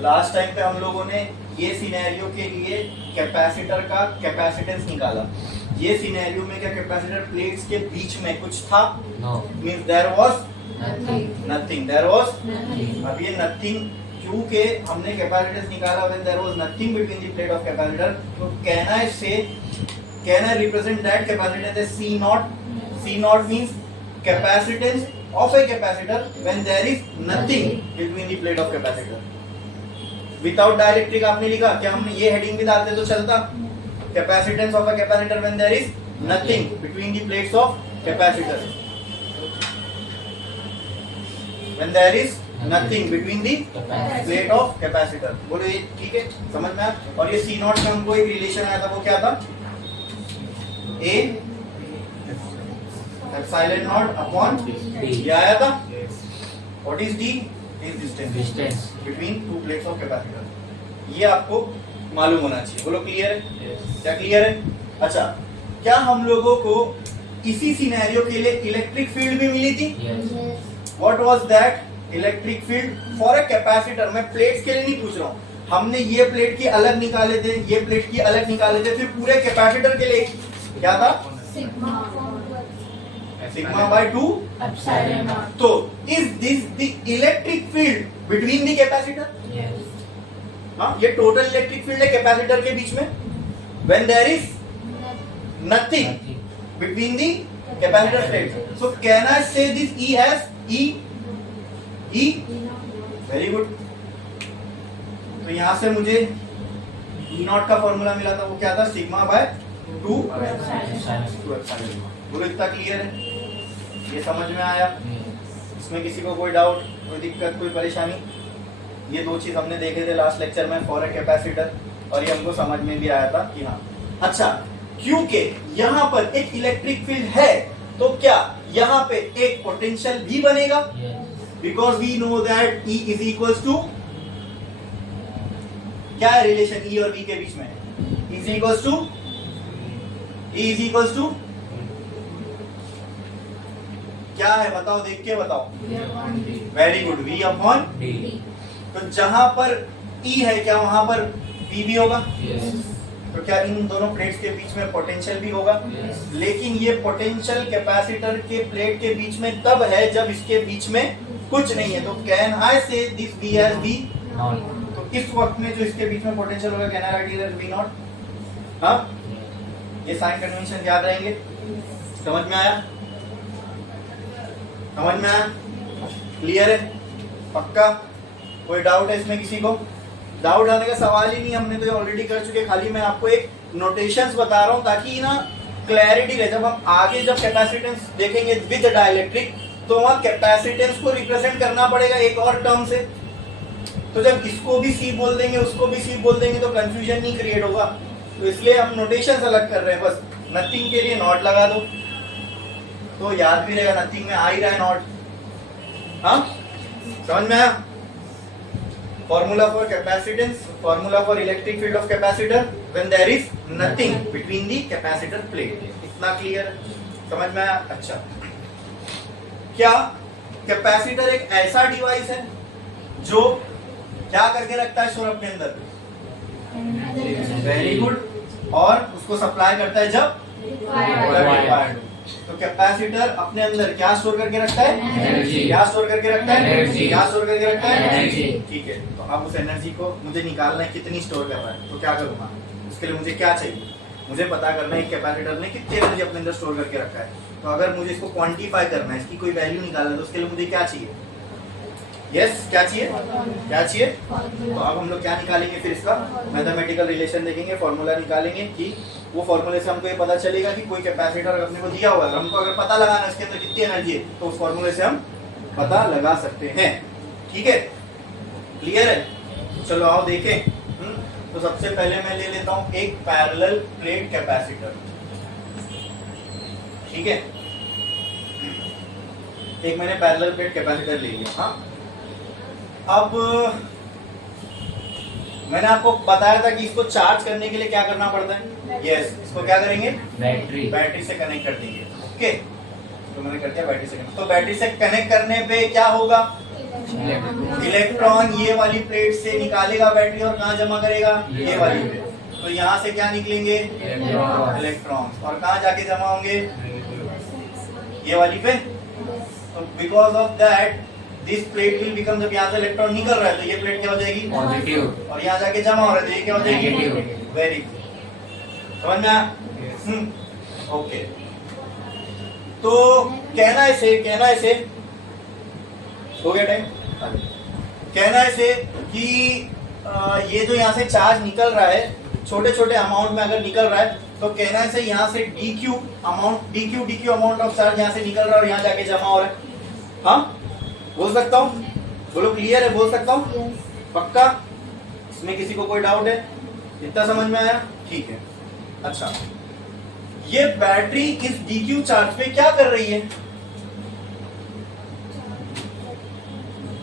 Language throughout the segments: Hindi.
लास्ट टाइम पे हम लोगों ने ये सिनेरियो के लिए कैपेसिटर का कैपेसिटेंस निकाला। ये सिनेरियो में क्या कैपेसिटर प्लेट्स के बीच में कुछ था? No. Means there was Nothing. Nothing, there was Nothing. अब ये नथिंग क्योंकि हमने कैपेसिटेंस निकाला when there was nothing between the plate of capacitor, तो can I represent that capacitance as C not? C not means capacitance of a capacitor when there is nothing between the plate of capacitor. Without dielectric आपने लिखा, क्या हमने ये हेडिंग भी डालते तो चलता? Capacitance of a capacitor when there is nothing between the plates of capacitor, when there is nothing between the plate of capacitor. बोलो ये ठीक है, समझ में आया? और ये C नॉट में हमको एक रिलेशन आया था, वो क्या था? A एप्सिलॉन नॉट अपॉन ये आया था। What is D? Is distance between two plates of capacitor. ये आपको मालूम होना चाहिए। बोलो क्लियर है? क्या क्लियर है? अच्छा, क्या हम लोगों को इसी सिनेरियो के लिए इलेक्ट्रिक फील्ड भी मिली थी? Yes. What was that electric field for a capacitor? मैं प्लेट्स के लिए नहीं पूछ रहा हूँ, हमने ये प्लेट की अलग निकाले थे, ये प्लेट की अलग निकाले थे, फिर पूरे कैपेसिटर के लिए क्या था? Sigma. Sigma by 2 Epsilon naught. तो is this the electric field between the capacitor? Yes. हाँ, ये टोटल इलेक्ट्रिक फील्ड है कैपेसिटर के बीच में when there is nothing Nothing. between the capacitor plates. So can I say this E as E? E? Very good. तो यहाँ से मुझे E नॉट का फॉर्मूला मिला था, वो क्या था? Sigma by 2 Silence. बोलो इतना क्लियर है? ये समझ में आया? Yes. इसमें किसी को कोई डाउट, कोई दिक्कत, कोई परेशानी? ये दो चीज हमने देखे थे लास्ट लेक्चर में फॉर अ कैपेसिटर, और ये हमको समझ में भी आया था कि हाँ। अच्छा, क्योंकि यहाँ पर एक इलेक्ट्रिक फील्ड है तो क्या यहाँ पे एक पोटेंशियल भी बनेगा? Yes. Because we know that E is equals to, क्या है रिलेशन E और V के बीच में? E इज इक्वल्स टू क्या है? बताओ, देख के बताओ। Very good, V upon D. तो जहां पर E है क्या वहां पर V भी होगा? Yes. तो क्या इन दोनों प्लेट्स के बीच में पोटेंशियल भी होगा? Yes. लेकिन ये पोटेंशियल कैपेसिटर के प्लेट के बीच में तब है जब इसके बीच में कुछ नहीं है। तो can I say this V as V? Not. तो इस वक्त में जो इसके बीच में पोटेंशियल होगा, can I write it as V naught? हाँ, ये साइन कन्वेंशन याद रहेंगे। समझ में आया? समझ में आया? क्लियर है? पक्का? कोई डाउट है इसमें किसी को? डाउट आने का सवाल ही नहीं, हमने तो ऑलरेडी कर चुके। खाली मैं आपको एक नोटेशंस बता रहा हूं ताकि ना क्लैरिटी रहे। जब हम आगे जब कैपेसिटेंस देखेंगे विद डाइलेक्ट्रिक, तो वहां कैपेसिटेंस को रिप्रेजेंट करना पड़ेगा एक और टर्म से। तो जब इसको भी C बोल देंगे, उसको भी C बोल देंगे, तो कंफ्यूजन नहीं क्रिएट होगा। तो इसलिए हम नोटेशंस अलग कर रहे हैं। बस नथिंग के लिए नॉट लगा दो तो याद भी रहेगा, नथिंग में आ ही रहा है नॉट। हाँ, समझ में आया? Formula for capacitance, formula for electric field of capacitor when there is nothing between the capacitor plate. इतना क्लियर है? समझ में आया? अच्छा, क्या कैपेसिटर एक ऐसा डिवाइस है जो क्या करके रखता है स्टोर अपने अंदर? Very good. और उसको सप्लाई करता है जब रिक्वायर्ड। तो कैपेसिटर अपने अंदर क्या स्टोर करके रखता है? Energy. क्या स्टोर करके रखता है? Energy. क्या स्टोर करके रखता है? Energy. ठीक है, तो अब उस एनर्जी को मुझे निकालना है, कितनी स्टोर कर रहा है। तो क्या करूंगा? उसके लिए मुझे क्या चाहिए? मुझे पता करना है कैपेसिटर ने कितनी एनर्जी अपने अंदर स्टोर करके रखा है। तो अगर मुझे इसको क्वांटिफाई करना है, इसकी कोई वैल्यू निकालना है, तो उसके लिए मुझे क्या चाहिए? यस, क्या चाहिए? क्या चाहिए? तो अब हम लोग क्या निकालेंगे? फिर इसका मैथमेटिकल रिलेशन देखेंगे, फॉर्मूला निकालेंगे कि वो फॉर्मूले से हमको ये पता चलेगा कि कोई कैपेसिटर अपने को दिया हुआ है, हमको अगर पता लगाना है इसके अंदर कितनी एनर्जी है, तो उस फॉर्मूले से हम पता लगा सकते हैं। ठीक है? क्लियर है? चलो आओ देखें। तो सबसे पहले मैं ले लेता हूं एक पैरेलल प्लेट कैपेसिटर। ठीक है, एक मैंने पैरेलल प्लेट कैपेसिटर ले लिया। हाँ, अब मैंने आपको बताया था कि इसको चार्ज करने के लिए क्या करना पड़ता है। यस, इसको क्या करेंगे? बैटरी से कनेक्ट कर देंगे। ओके, तो मैंने कर दिया बैटरी से कनेक्ट। तो बैटरी से कनेक्ट करने पे क्या होगा? इलेक्ट्रॉन ये वाली प्लेट से निकालेगा बैटरी और कहाँ जमा करेगा, ये वाली पे। तो यहाँ से क्या निकलेंगे, इलेक्ट्रॉन्स, और कहाँ जाके जमा होंगे, ये वाली पे। तो because of that this plate will become, जब यहाँ से इलेक्ट्रॉन निकल रहा है तो ये प्लेट क्या हो जाएगी, पॉजिटिव, और यहाँ जाके जमा हो रहा है तो ये क्या हो जाएगी, नेगेटिव। वेरी गुड, समझ में आया? ओके। तो कहना ऐसे हो गया टाइम। कहना ऐसे कि ये जो यहाँ से चार्ज निकल रहा है, छोटे छोटे अमाउंट में अगर निकल रहा है, तो कहना है से यहाँ से dq अमाउंट ऑफ चार्ज यहाँ से निकल रहा है और यहाँ जाके जमा हो रहा है। हाँ, बोल सकता हूँ, बोलो क्लियर है, बोल सकता हूँ पक्का? इसमें किसी को कोई डाउट है? इतना समझ में आया? ठीक है। अच्छा, ये बैटरी इस dq चार्ज पे क्या कर रही है?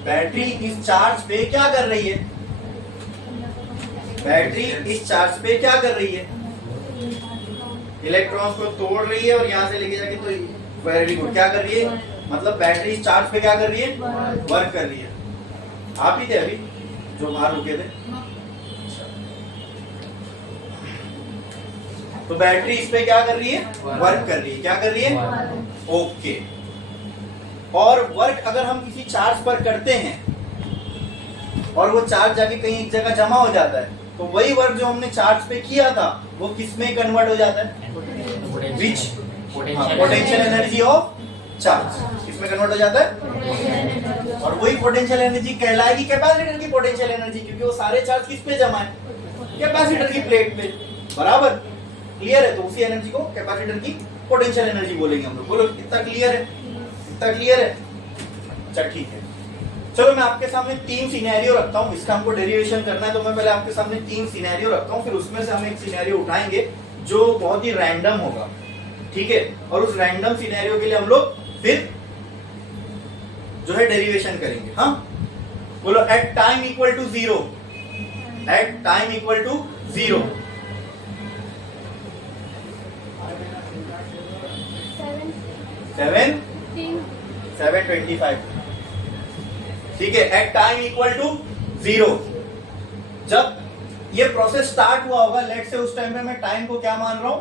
बैटरी इस चार्ज पे क्या कर रही है? बैटरी इस चार्ज पे क्या कर रही है? इलेक्ट्रॉन्स को तोड़ रही है और यहाँ से लेके जाके, तो वेरी गुड, क्या कर रही है? मतलब बैटरी इस चार्ज पे क्या कर रही है? वर्क कर रही है। आप ही थे अभी जो बाहर रुके थे। तो बैटरी इस पे क्या कर रही है? वर्क कर रही है। क्या कर रही है? ओके। और वर्क अगर हम किसी चार्ज पर करते हैं और वो चार्ज जाके कहीं एक जगह जमा हो जाता है, तो वही वर्क जो हमने चार्ज पे किया था वो किस में कन्वर्ट हो जाता है? विच पोटेंशियल एनर्जी ऑफ चार्ज, किसमें कन्वर्ट हो जाता है? और वही पोटेंशियल एनर्जी कहलाएगी कैपेसिटर की पोटेंशियल एनर्जी, क्योंकि वो सारे चार्ज किस पे जमा है? कैपेसिटर की प्लेट पे। बराबर, क्लियर है? तो उसी एनर्जी को कैपेसिटर की पोटेंशियल एनर्जी बोलेंगे हम लोग। बोलो कितना क्लियर है? इतना क्लियर है? अच्छा ठीक है। चलो मैं आपके सामने 3 सिनेरियो रखता हूँ, इसका हमको डेरिवेशन करना है, तो मैं पहले आपके सामने 3 सिनेरियो रखता हूँ, फिर उसमें से हम एक सिनेरियो उठाएंगे जो बहुत ही रैंडम होगा, ठीक है? और उस रैंडम सिनेरियो के लिए हम लोग फिर जो है डेरिवेशन करेंगे। हाँ, बोलो at time equal to 0, at time equal to 0, 7:25, ठीक है? एट टाइम इक्वल टू 0, जब ये प्रोसेस स्टार्ट हुआ होगा, लेट से उस टाइम पे मैं टाइम को क्या मान रहा हूं?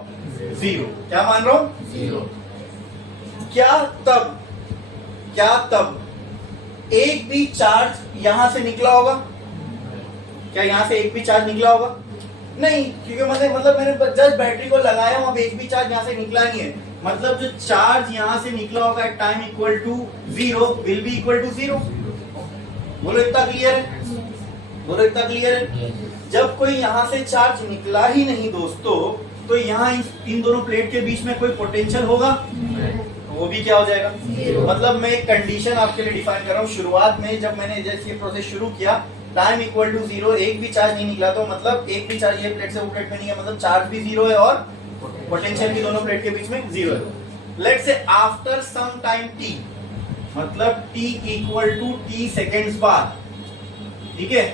0। क्या मान रहा हूं? 0। क्या तब एक भी चार्ज यहां से निकला होगा? क्या यहां से एक भी चार्ज निकला होगा? नहीं, क्योंकि मैंने जस्ट बैटरी को लगाया हूं, अब एक भी चार्ज यहां से निकला नहीं है। मतलब जो चार्ज यहां से निकला होगा at time equal to 0 will be equal to 0। बोलो इतना क्लियर है? बोलो इतना क्लियर है? जब कोई यहां से चार्ज निकला ही नहीं दोस्तों, तो यहाँ इन दोनों प्लेट के बीच में कोई पोटेंशियल होगा? वो भी क्या हो जाएगा? मतलब मैं एक कंडीशन आपके लिए डिफाइन कर रहा हूँ। शुरुआत में जब मैंने जैसे ये प्रोसेस शुरू किया, टाइम इक्वल टू 0, एक भी चार्ज नहीं निकला, तो मतलब एक भी चार्ज ये प्लेट से वो प्लेट में नहीं है, मतलब चार्ज भी 0 है और पोटेंशियल भी दोनों प्लेट के बीच में 0 है। Let's say after some time t, मतलब t equal to t seconds बाद, ठीक है,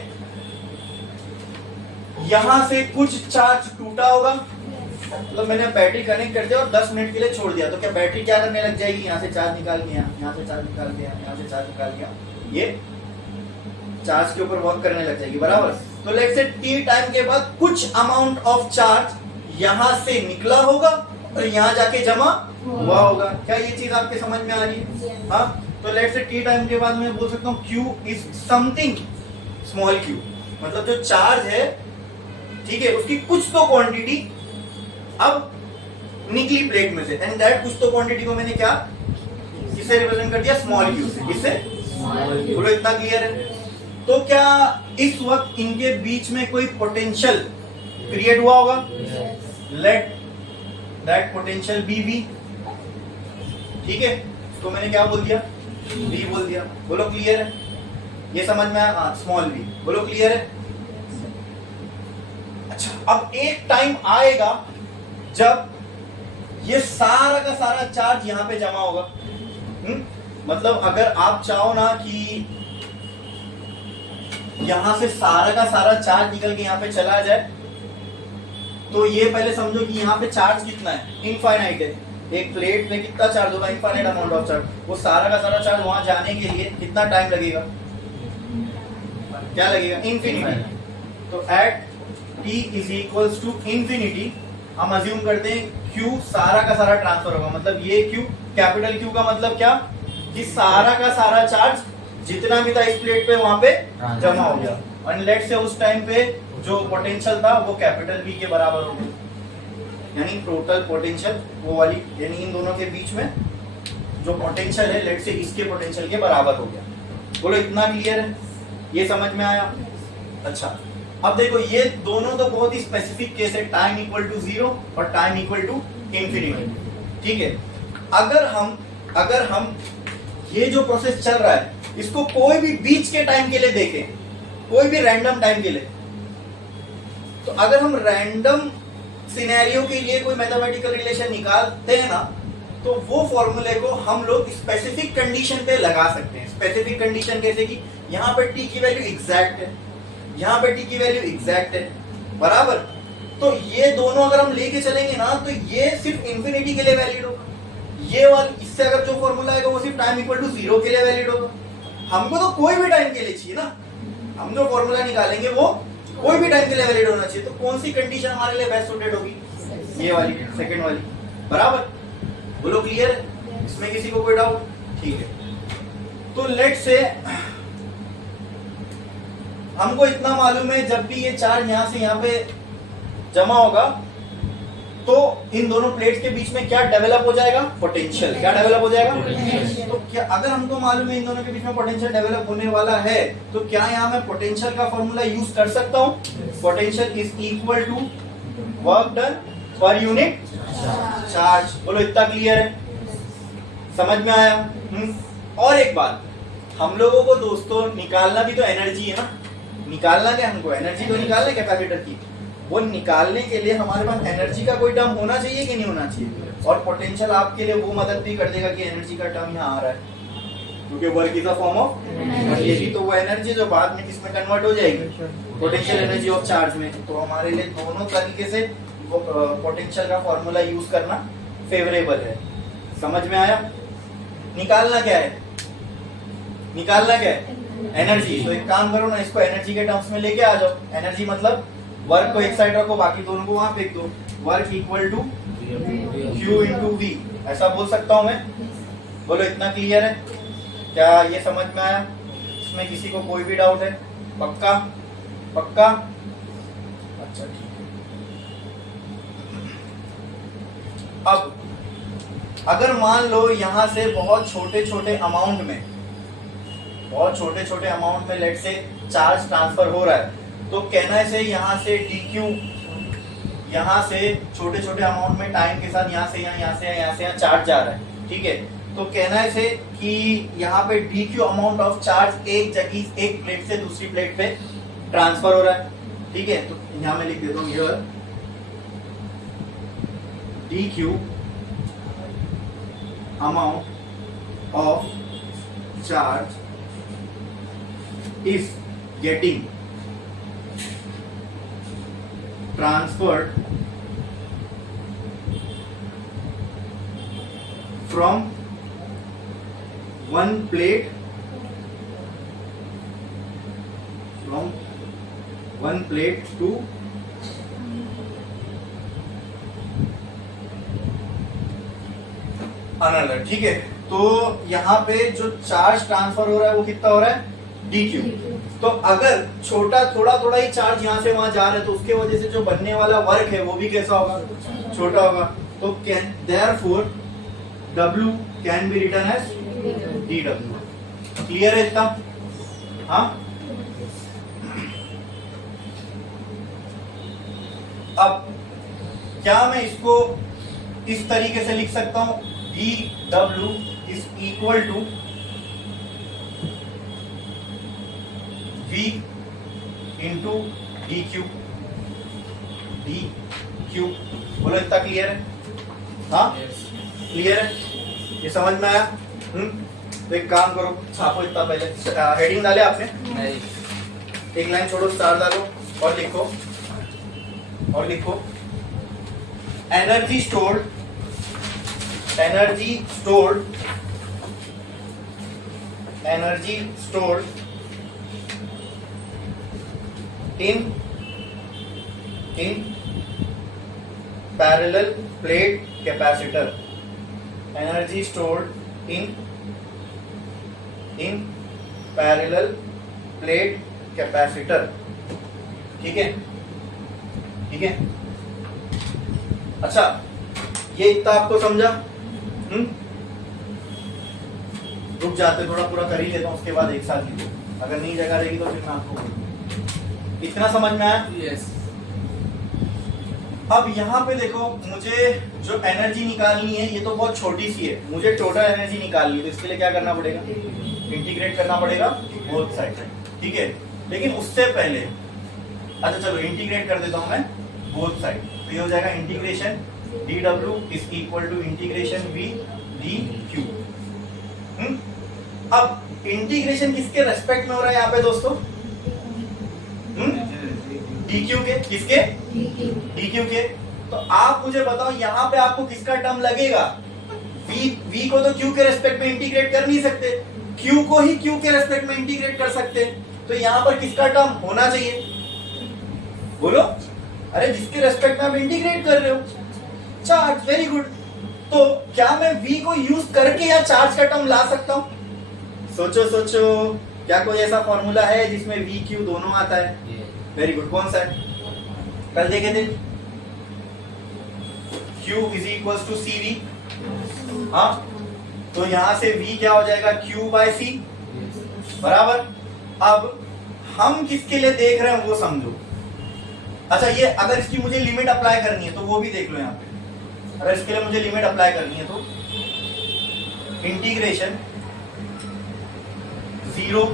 यहां से कुछ चार्ज टूटा होगा, मतलब मैंने बैटरी कनेक्ट कर दिया और 10 मिनट के लिए छोड़ दिया, तो क्या बैटरी क्या करने लग जाएगी? यहाँ से चार्ज निकाल दिया, यहाँ से चार्ज निकाल दिया, यहाँ से चार्ज निकाल दिया, ये चार्ज के ऊपर वर्क करने लग जाएगी। बराबर। तो लेट्स से t टाइम के बाद कुछ अमाउंट ऑफ चार्ज यहां से निकला होगा और यहां जाके जमा हुआ होगा। क्या ये चीज आपके समझ में आ रही है? हाँ, तो लेट्स से t टाइम के बाद मैं बोल सकता हूँ q is something small q, मतलब जो चार्ज है, ठीक है, उसकी कुछ तो क्वांटिटी अब निकली प्लेट में से, एंड दैट कुछ तो क्वांटिटी को मैंने क्या किससे रिप्रेजेंट कर दिया? स्मॉल q से। किससे? बोलो इतना क्लियर है? तो क्या इस वक्त इनके बीच में कोई पोटेंशियल क्रिएट हुआ होगा? Let that potential be v, ठीक है? तो मैंने क्या बोल दिया? v बोल दिया। बोलो क्लियर है? ये समझ में आया? Small v। बोलो क्लियर है? अच्छा, अब एक टाइम आएगा जब ये सारा का सारा चार्ज यहां पे जमा होगा। मतलब अगर आप चाहो ना कि यहां से सारा का सारा चार्ज निकल के यहां पे चला जाए, तो ये पहले समझो कि यहाँ पे चार्ज कितना है? इनफाइनाइट है। एक प्लेट में कितना चार्ज होगा? Infinite amount of charge. वो सारा का सारा चार्ज वहां जाने के लिए कितना टाइम लगेगा? क्या लगेगा? इंफिनिटी। तो at t is equals to infinity हम अज्यूम करते हैं Q सारा का सारा ट्रांसफर होगा, मतलब ये Q कैपिटल Q का मतलब क्या कि सारा का सारा चार्ज जितना भी था इस प्लेट पे वहां पे जमा हो गया। और लेट से उस टाइम पे जो पोटेंशियल था वो कैपिटल V के बराबर हो गया, यानी टोटल पोटेंशियल वो वाली, यानी इन दोनों के बीच में जो पोटेंशियल है लेट से इसके पोटेंशियल के बराबर हो गया। बोलो इतना क्लियर है? ये समझ में आया? अच्छा अब देखो ये दोनों तो बहुत ही स्पेसिफिक केस है, टाइम इक्वल टू 0 और टाइम इक्वल टू इंफिनिटी। ठीक है, अगर हम ये जो प्रोसेस चल रहा है इसको कोई भी बीच के टाइम के लिए देखें, कोई भी रैंडम टाइम के लिए, तो अगर हम रैंडम सिनेरियो के लिए कोई मैथमेटिकल रिलेशन निकालते हैं ना, तो वो फॉर्मूले को हम लोग स्पेसिफिक कंडीशन पे लगा सकते हैं। स्पेसिफिक कंडीशन कैसे कि यहाँ पे t की वैल्यू एग्जैक्ट है, यहाँ पे t की वैल्यू एग्जैक्ट है, बराबर। तो ये दोनों अगर हम लेके चलेंगे ना तो ये सिर्फ इंफिनिटी के लिए वैलिड होगा, ये वाली इससे अगर जो फॉर्मूला आएगा वो सिर्फ टाइम इक्वल टू 0 के लिए वैलिड होगा। हमको तो कोई भी टाइम के लिए चाहिए ना, हम जो फॉर्मूला निकालेंगे वो कोई भी टाइम के लिए वैलिड होना चाहिए। तो कौन सी कंडीशन हमारे लिए बेस्ट सूटेड होगी? ये वाली, सेकंड वाली, बराबर। बोलो क्लियर है? इसमें किसी को कोई डाउट? ठीक है, तो लेट से हमको इतना मालूम है जब भी ये चार्ज यहाँ से यहाँ पे जमा होगा तो इन दोनों प्लेट्स के बीच में क्या डेवलप हो जाएगा? पोटेंशियल। क्या डेवलप हो जाएगा? तो क्या अगर हमको मालूम है इन दोनों के बीच में पोटेंशियल डेवलप होने वाला है तो क्या यहाँ मैं पोटेंशियल का फॉर्मूला यूज कर सकता हूँ? Potential is equal to work done per unit charge. बोलो इतना क्लियर है? समझ में आया? और एक बात, हम लोगों को दोस्तों निकालना भी तो एनर्जी है ना, निकालना क्या हमको? एनर्जी तो निकालना है कैपेसिटर की। वो निकालने के लिए हमारे पास एनर्जी का कोई टर्म होना चाहिए कि नहीं होना चाहिए? और पोटेंशियल आपके लिए वो मदद भी कर देगा कि एनर्जी का टर्म यहाँ आ रहा है, क्योंकि work is a form of energy. तो वो एनर्जी जो बाद में किसमें कन्वर्ट हो जाएगी? पोटेंशियल एनर्जी ऑफ चार्ज में। तो हमारे लिए दोनों तरीके से पोटेंशियल का फॉर्मूला यूज करना फेवरेबल है। समझ में आया? निकालना क्या है? निकालना क्या है? एनर्जी। तो एक काम करो ना, इसको एनर्जी के टर्म्स में लेके आ जाओ। एनर्जी मतलब वर्क को एक साइड रखो, बाकी दोनों को वहां फेंक दो। Work equal to Q into V, ऐसा बोल सकता हूं मैं? बोलो इतना क्लियर है? क्या ये समझ में आया? इसमें किसी को कोई भी डाउट है? पक्का? पक्का? अच्छा ठीक है। अब अगर मान लो यहां से बहुत छोटे छोटे अमाउंट में लेट से चार्ज ट्रांसफर हो रहा है, तो कहना है से यहाँ से dq, यहाँ से छोटे छोटे अमाउंट में टाइम के साथ यहाँ से यहाँ चार्ज जा रहा है। ठीक है, तो कहना है से कि यहाँ पे dq अमाउंट ऑफ चार्ज एक प्लेट से दूसरी प्लेट पे ट्रांसफर हो रहा है। ठीक है, तो यहाँ मैं लिख देता हूँ here dq amount of charge is getting transferred from one plate to another। ठीक है, तो यहाँ पे जो चार्ज ट्रांसफर हो रहा है वो कितना हो रहा है? dq। तो अगर थोड़ा ही चार्ज यहाँ से वहां जा रहा है तो उसके वजह से जो बनने वाला वर्क है वो भी कैसा होगा? छोटा होगा। तो therefore w can be written as dw। Clear है इतना? हाँ, अब क्या मैं इसको इस तरीके से लिख सकता हूं? dw is equal to V into dq। बोलो इतना क्लियर है? हाँ क्लियर है? ये समझ में आया? तो एक काम करो, छापो इतना पहले। हेडिंग डाले आपने? नहीं। एक लाइन छोड़ो, स्टार डालो और लिखो energy stored in parallel plate capacitor, energy stored in parallel plate capacitor. ठीक है, ठीक है। अच्छा, ये इतना आपको समझा? रुक जाते, थोड़ा पूरा कर ही लेता हूँ, उसके बाद एक साथ ही, अगर नहीं जगह रहेगी तो फिर मैं आपको बोलूँ। इतना समझ में आया? यस। अब यहाँ पे देखो, मुझे जो एनर्जी निकालनी है ये तो बहुत छोटी सी है, मुझे टोटल एनर्जी निकालनी है, तो इसके लिए क्या करना पड़ेगा? इंटीग्रेट करना पड़ेगा बोथ साइड, ठीक है। लेकिन उससे पहले, अच्छा चलो इंटीग्रेट कर देता हूँ मैं बोथ साइड, तो ये हो जाएगा integration dw is equal to integration v dq। अब इंटीग्रेशन किसके रेस्पेक्ट में हो रहा है यहाँ पे दोस्तों? dq के, किसके? dq के। तो आप मुझे बताओ यहाँ पे आपको किसका टर्म लगेगा? v को तो q के रेस्पेक्ट में इंटीग्रेट कर नहीं सकते, q को ही q के रेस्पेक्ट में इंटीग्रेट कर सकते, तो यहाँ पर किसका टर्म होना चाहिए? बोलो। अरे जिसके रेस्पेक्ट में आप इंटीग्रेट कर रहे हो, चार्ज। Very good. तो क्या मैं v को यूज करके या चार्ज का टर्म ला सकता हूँ? सोचो सोचो, क्या कोई ऐसा फॉर्मूला है जिसमें v q दोनों आता है? Very good. कौन सा है? कल देखे थे, q is equal to C V. हाँ, तो यहां से v क्या हो जाएगा? q बाय सी बराबर। अब हम किसके लिए देख रहे हैं वो समझो। अच्छा, ये अगर इसकी मुझे लिमिट अप्लाई करनी है तो वो भी देख लो यहाँ पे। अगर इसके लिए मुझे लिमिट अप्लाई करनी है तो इंटीग्रेशन 0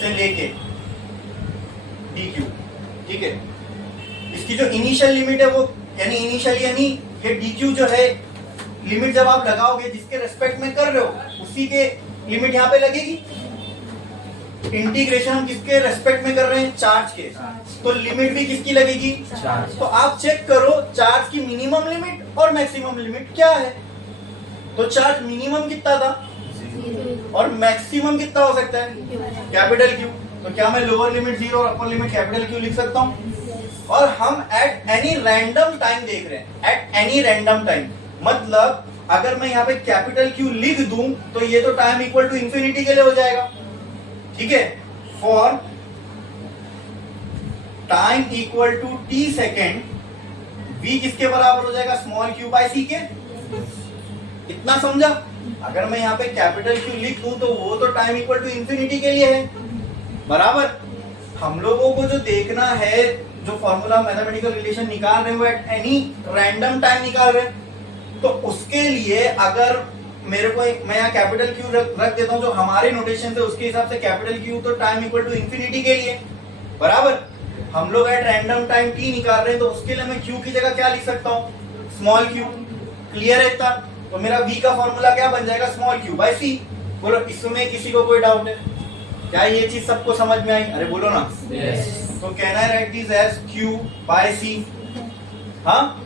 से लेके dq, ठीक है। इसकी जो इनिशियल लिमिट है वो, यानी इनिशियल यानी ये dq जो है, लिमिट जब आप लगाओगे जिसके रेस्पेक्ट में कर रहे हो उसी के लिमिट यहाँ पे लगेगी। इंटीग्रेशन हम किसके रेस्पेक्ट में कर रहे हैं? चार्ज के, तो लिमिट भी किसकी लगेगी? चार्ज। तो आप चेक करो चार्ज की मिनिमम लिमिट और मैक्सिमम लिमिट क्या है। तो चार्ज मिनिमम कितना था और मैक्सिमम कितना हो सकता है? Capital Q. तो क्या मैं लोअर लिमिट 0 और अपर लिमिट कैपिटल क्यू लिख सकता हूँ? और हम एट एनी रैंडम टाइम देख रहे हैं, एट एनी रैंडम टाइम, मतलब अगर मैं यहाँ पे कैपिटल क्यू लिख दूं तो ये तो टाइम इक्वल टू इंफिनिटी के लिए हो जाएगा, ठीक है। For time equal to t second, v किसके बराबर हो जाएगा? स्मॉल q बाय c के। इतना समझा? अगर मैं यहाँ पे कैपिटल Q लिख दूं तो वो तो टाइम इक्वल टू इंफिनिटी के लिए है, बराबर। हम लोगों को जो देखना है, जो फॉर्मूला मैथमेटिकल रिलेशन निकाल रहे हैं वो एट एनी रैंडम टाइम निकाल रहे हैं, तो उसके लिए अगर मेरे को मैं यहाँ कैपिटल क्यू रख देता हूँ जो हमारे नोटेशन से, उसके हिसाब से कैपिटल क्यू तो टाइम इक्वल टू इंफिनिटी के लिए, बराबर। हम लोग एट रैंडम टाइम t निकाल रहे हैं, तो उसके लिए मैं q की जगह क्या लिख सकता हूँ? Small q। क्लियर है इतना? तो मेरा v का फॉर्मूला क्या बन जाएगा? Small q by c। बोलो, इसमें किसी को कोई डाउट है क्या? ये चीज सबको समझ में आई? अरे बोलो ना। Yes. तो can I write this as q by c? हाँ।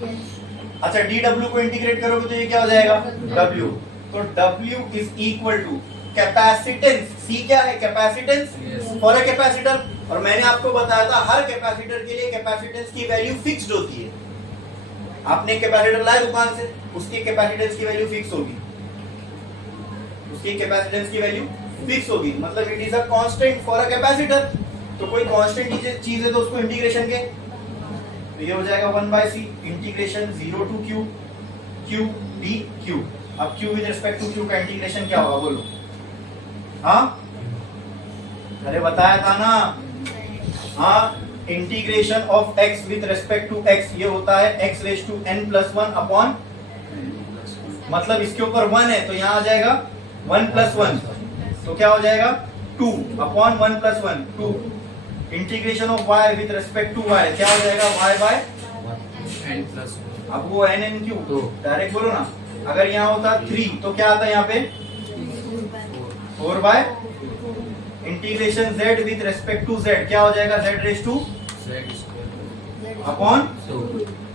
अच्छा, dw को इंटीग्रेट करोगे तो ये क्या हो जाएगा? w। तो w is equal to capacitance. c क्या है? Capacitance for a capacitor. और मैंने आपको बताया था हर कैपेसिटर के लिए कैपेसिटेंस की वैल्यू फिक्स्ड होती है। आपने एक कैपेसिटर लाया दुकान से, उसकी कैपेसिटेंस की वैल्यू फिक्स होगी, उसकी कैपेसिटेंस की वैल्यू फिक्स होगी, मतलब it is a constant for a capacitor. तो कोई कांस्टेंट चीज है तो उसको इंटीग्रेशन के, तो ये हो जाएगा 1/c integration 0 to q q dq। अब q with respect to q का इंटीग्रेशन क्या होगा? बोलो। हाँ, अरे बताया था ना। हाँ, integration of x with respect to x ये होता है x raise to n+1 upon, मतलब इसके ऊपर 1 है तो यहाँ आ जाएगा 1+1, तो क्या हो जाएगा? 2 upon 1+1 2। Integration of y with respect to y क्या हो जाएगा? y by n+1। अब वो n/n/q डायरेक्ट बोलो ना। अगर यहाँ होता 3 तो क्या आता है यहाँ पे? 4 by integration z with respect to z क्या हो जाएगा? z रेज टू अपॉन,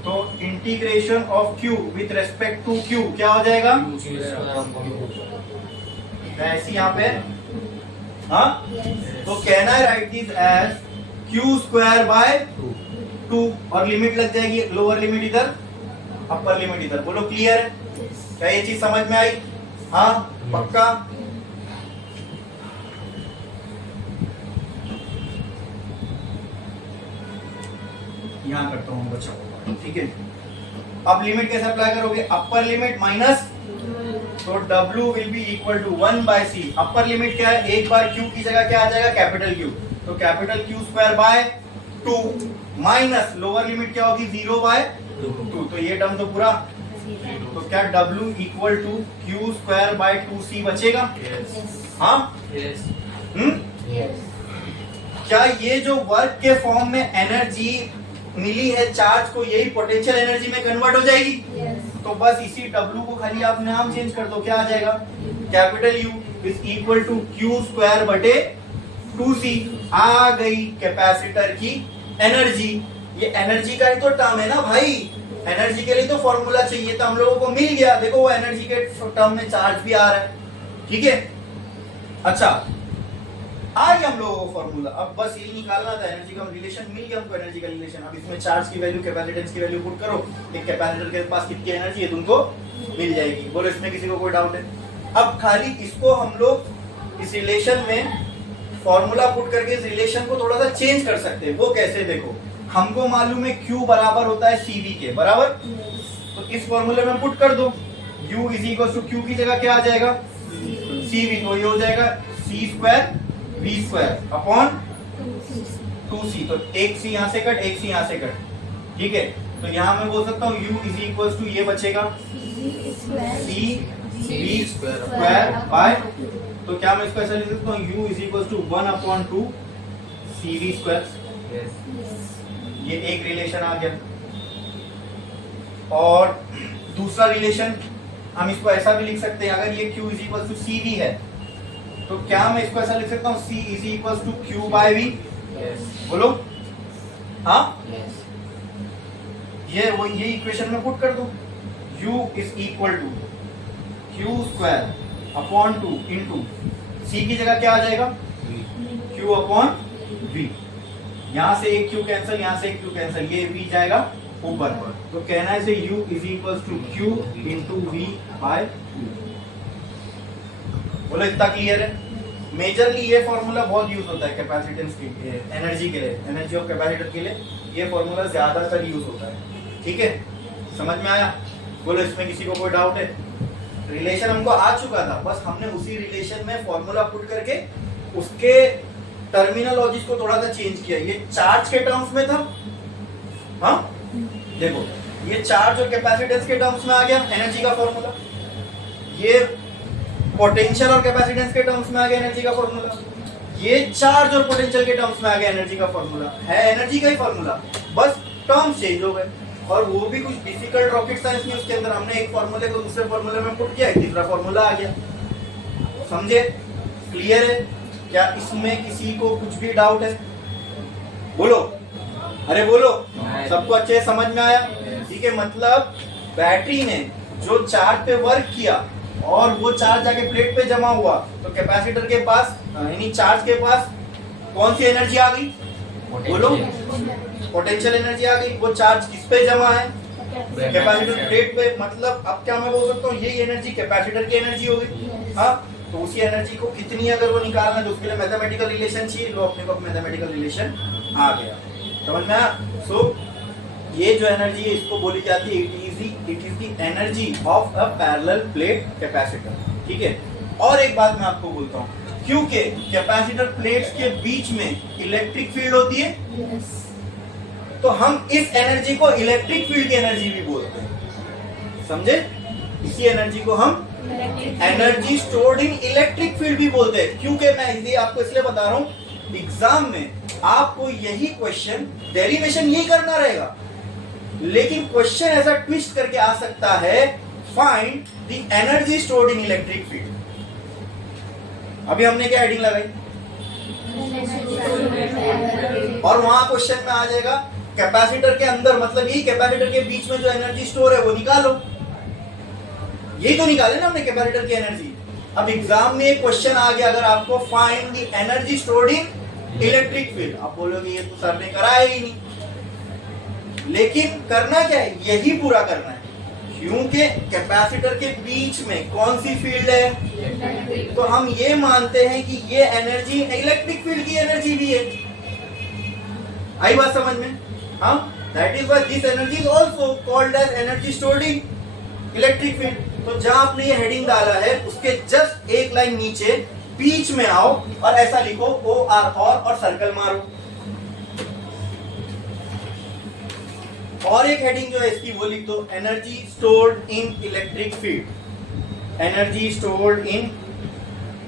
तो integration of q with respect to q क्या हो जाएगा? ऐसी यहाँ पे। हाँ, तो can I write this as Q square by 2 2 और लिमिट लग जाएगी, लोअर लिमिट इधर, अपर लिमिट इधर। बोलो क्लियर है? क्या ये चीज समझ में आई? हाँ पक्का? यहां करता हूं बच्चों, ठीक है। अब लिमिट कैसे अप्लाई करोगे? अपर लिमिट माइनस, तो W will be equal to 1/c। Upper limit क्या है? एक बार Q की जगह क्या आ जाएगा? कैपिटल Q, तो capital Q square by 2 minus lower limit क्या होगी? 0/2, तो ये टर्म तो पूरा, तो क्या W equal to Q square by 2c बचेगा? हाँ Yes. क्या ये जो वर्क के फॉर्म में एनर्जी मिली है चार्ज को, यही पोटेंशियल एनर्जी में कन्वर्ट हो जाएगी? तो बस इसी W को खाली आप नाम चेंज कर दो, क्या आ जाएगा? Capital U is equal to Q square बटे 2c। आ गई कैपेसिटर की एनर्जी। ये एनर्जी का ही तो टर्म है ना भाई, एनर्जी के लिए तो फॉर्मूला चाहिए था, हम लोगों को मिल गया। देखो वो एनर्जी के टर्म में चार्ज भी आ रहा है, ठीक है। अच्छा आ गया हम लोगों को फॉर्मूला, अब बस ये निकालना था, एनर्जी का रिलेशन मिल गया हमको, एनर्जी का रिलेशन। अब इसमें चार्ज की वैल्यू, कैपेसिटेंस की वैल्यू पुट करो, एक कैपेसिटर के पास कितनी एनर्जी है तुमको मिल जाएगी। बोलो इसमें किसी को कोई डाउट है? अब खाली इसको हम लोग इस रिलेशन में फॉर्मूला पुट करके इस रिलेशन को थोड़ा सा चेंज कर सकते हैं। वो कैसे? देखो हमको मालूम है Q बराबर होता है CV के, बराबर? तो इस फॉर्मूले में पुट कर दो, U is equal to Q की जगह क्या आ जाएगा? CV, तो ये हो जाएगा C square V square upon 2c। तो एक c यहाँ से कट, एक c यहाँ से कट, ठीक है। तो यहाँ मैं बोल सकता हूँ U इज इक्वल टू ये बचेगा C V स्क्वायर बाय, तो क्या मैं इसको ऐसा लिख सकता हूँ? U is equal to 1/2 CV square. Yes. ये एक रिलेशन आ गया। और दूसरा रिलेशन हम इसको ऐसा भी लिख सकते हैं, अगर ये Q is equal to CV है तो क्या मैं इसको ऐसा लिख सकता हूँ? C is equal to Q by V। Yes. बोलो हाँ, ये इक्वेशन में पुट कर दो, U is equal to Q square upon 2 into C की जगह क्या आ जाएगा? Q upon V। यहाँ से एक Q कैंसिल, यहाँ से एक Q कैंसिल, ये V जाएगा ऊपर। तो कहना है से U is equal to Q into V by 2। बोलो इतना क्लियर है? मेजरली ये फॉर्मूला बहुत यूज होता है कैपेसिटेंस के लिए, एनर्जी के लिए, एनर्जी ऑफ कैपेसिटर के लिए ये फॉर्मूला ज्यादातर यूज होता है, ठीक है। समझ में आया? बोलो इसमें किसी को कोई डाउट है? रिलेशन हमको आ चुका था, बस हमने उसी रिलेशन में फॉर्मूला पुट करके उसके टर्मिनोलॉजीज को थोड़ा सा चेंज किया। ये चार्ज के टर्म्स में था, हाँ देखो ये चार्ज और कैपेसिटेंस के टर्म्स में आ गया एनर्जी का फॉर्मूला, ये पोटेंशियल और कैपेसिटेंस के टर्म्स में आ गया एनर्जी का फॉर्मूला, ये चार्ज और पोटेंशियल के टर्म्स में आ गया एनर्जी का फॉर्मूला। है एनर्जी का ही फॉर्मूला, बस टर्म्स चेंज हो गए। और वो भी कुछ डिफिकल्ट रॉकेट साइंस नहीं, उसके अंदर हमने एक फॉर्मूले को दूसरे फॉर्मूले में पुट किया, एक तीसरा फॉर्मूला आ गया। समझे? क्लियर है? क्या इसमें किसी को कुछ भी डाउट है? बोलो, अरे बोलो, सबको अच्छे से समझ में आया? ठीक है, मतलब बैटरी ने जो चार्ज पे वर्क किया और वो चार्ज जाके प्लेट पे जमा हुआ, तो कैपेसिटर के पास यानी चार्ज के पास कौन सी एनर्जी आ गई? बोलो, पोटेंशियल एनर्जी आ गई। वो चार्ज किस पे जमा है? कैपेसिटर प्लेट पे। मतलब अब क्या मैं बोल सकता हूँ, यही एनर्जी कैपेसिटर की एनर्जी हो गई। हाँ, तो उसी एनर्जी को कितनी अगर वो निकालना है तो उसके लिए मैथमेटिकल रिलेशन चाहिए, लो अपने को मैथमेटिकल रिलेशन आ गया। समझ में आया? सो ये जो एनर्जी है इसको बोली जाती है it is the energy of a parallel plate capacitor, ठीक है। और एक बात मैं आपको बोलता हूँ, क्योंकि कैपेसिटर प्लेट्स के बीच में इलेक्ट्रिक फील्ड होती है, तो हम इस एनर्जी को इलेक्ट्रिक फील्ड की एनर्जी भी बोलते हैं। समझे? इसी एनर्जी को हम energy stored in electric field भी बोलते हैं। क्योंकि मैं इसलिए आपको इसलिए बता रहा हूं, एग्जाम में आपको यही क्वेश्चन डेरिवेशन यही करना रहेगा, लेकिन क्वेश्चन ऐसा ट्विस्ट करके आ सकता है, find the energy stored in electric field. अभी हमने क्या हेडिंग लगाई? और वहां क्वेश्चन में आ जाएगा कैपेसिटर के अंदर, मतलब यही कैपेसिटर के बीच में जो एनर्जी स्टोर है वो निकालो। यही तो निकाले ना हमने कैपेसिटर की एनर्जी। अब एग्जाम में एक क्वेश्चन आ गया, अगर आपको find the energy stored in electric field. आप बोलोगे ये तो सर ने कराया ही नहीं, लेकिन करना क्या है, यही पूरा करना है, क्योंकि कैपेसिटर के बीच में कौन सी फील्ड है, तो हम ये मानते हैं कि ये एनर्जी इलेक्ट्रिक फील्ड की एनर्जी भी है। आई बात समझ में? हाँ, that is why this energy is also called as energy stored in electric field. तो जहां आपने ये हेडिंग डाला है उसके जस्ट एक लाइन नीचे बीच में आओ और ऐसा लिखो ओ आर और सर्कल मारो। और एक हेडिंग जो है इसकी वो लिख दो, energy stored in electric field, energy stored in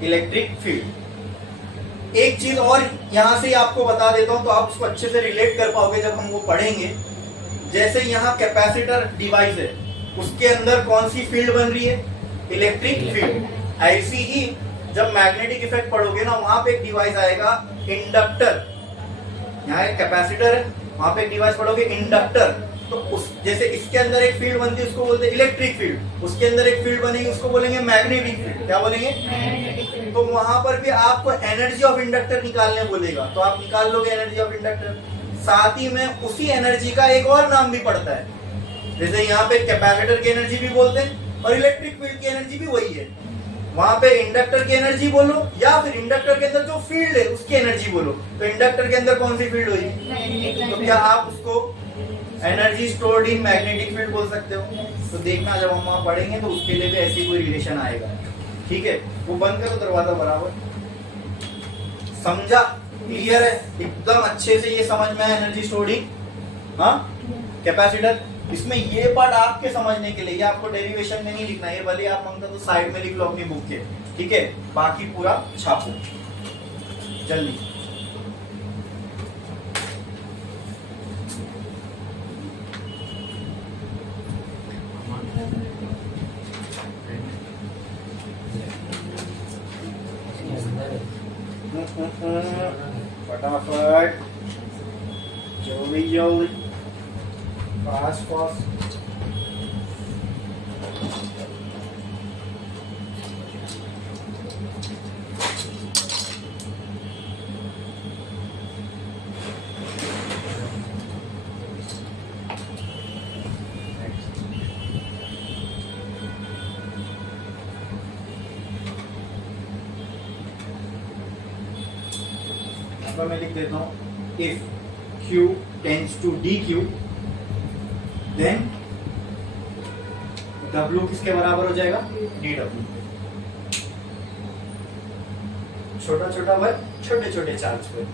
electric field. एक चीज और यहां से आपको बता देता हूं तो आप उसको अच्छे से रिलेट कर पाओगे जब हम वो पढ़ेंगे। जैसे यहाँ कैपेसिटर डिवाइस है, उसके अंदर कौन सी फील्ड बन रही है, इलेक्ट्रिक फील्ड। ऐसी ही जब मैग्नेटिक इफेक्ट पढ़ोगे ना, वहां पे एक डिवाइस आएगा इंडक्टर। यहाँ एक कैपेसिटर है, वहां पे एक डिवाइस पढ़ोगे इंडक्टर। तो उस जैसे इसके अंदर एक फील्ड बनती है उसको बोलते हैं इलेक्ट्रिक फील्ड, उसके अंदर एक फील्ड बनेगी उसको बोलेंगे मैग्नेटिक फील्ड। क्या बोलेंगे? तो वहां पर भी आपको एनर्जी ऑफ इंडक्टर निकालने बोलेगा, तो आप निकाल लोगे एनर्जी ऑफ इंडक्टर। साथ ही में उसी एनर्जी का एक और नाम भी पड़ता है, जैसे यहाँ पे कैपेसिटर की एनर्जी भी बोलते हैं और इलेक्ट्रिक फील्ड की एनर्जी भी वही है। वहां पे इंडक्टर की एनर्जी बोलो या फिर इंडक्टर के अंदर जो फील्ड है उसकी एनर्जी बोलो। तो इंडक्टर के अंदर कौन सी फील्ड होगी, तो क्या आप उसको energy stored in magnetic field बोल सकते हो? तो देखना जब हम वहां पढ़ेंगे तो उसके लिए भी ऐसी कोई रिलेशन आएगा। ठीक है, वो बंद करो दरवाजा बराबर। समझा? क्लियर है एकदम अच्छे से? ये समझ में आया एनर्जी स्टोर्ड इन कैपेसिटर। इसमें ये पार्ट आपके समझने के लिए, ये आपको डेरिवेशन में नहीं लिखना है, ये भले आप मांगता तो साइड में लिख लो अपनी बुक के, ठीक है? बाकी पूरा छापो जल्दी। फटाफट, जल्दी जल्दी, फास्ट फास्ट। मैं लिख देता हूं, if Q tends to dq then W किसके बराबर हो जाएगा, dW। छोटा छोटा वर्क छोटे छोटे चार्ज पे।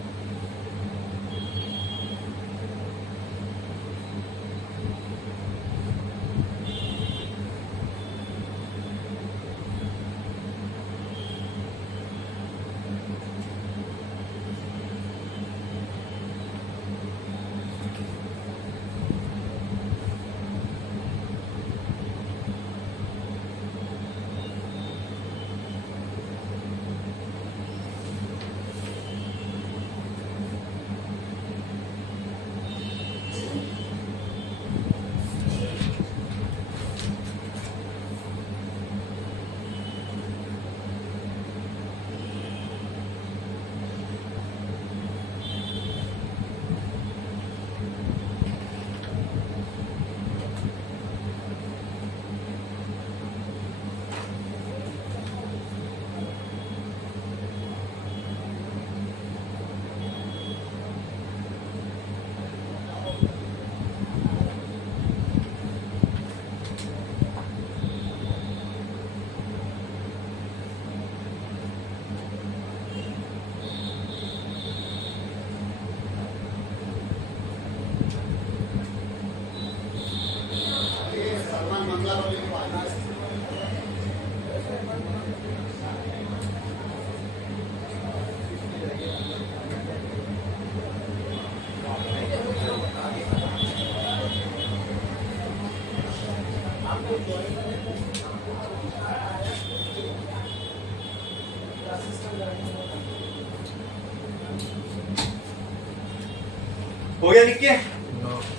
हो गया लिख के?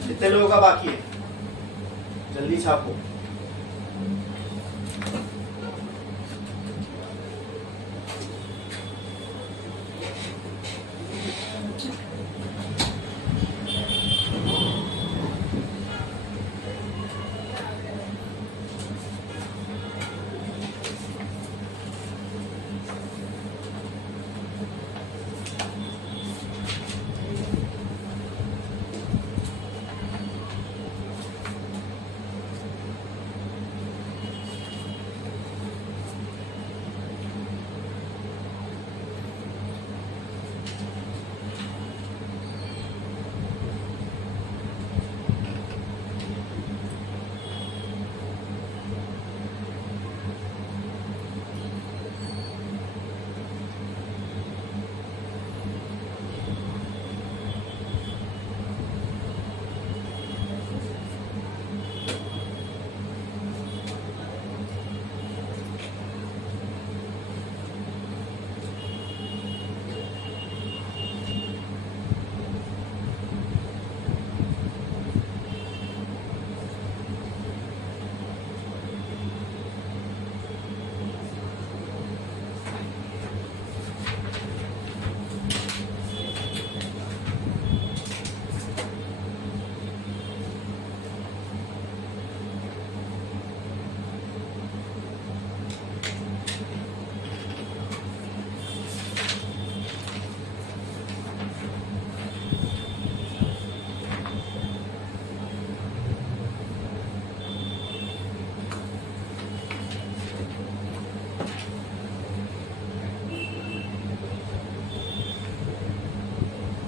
कितने लोगों का बाकी है? जल्दी छापो।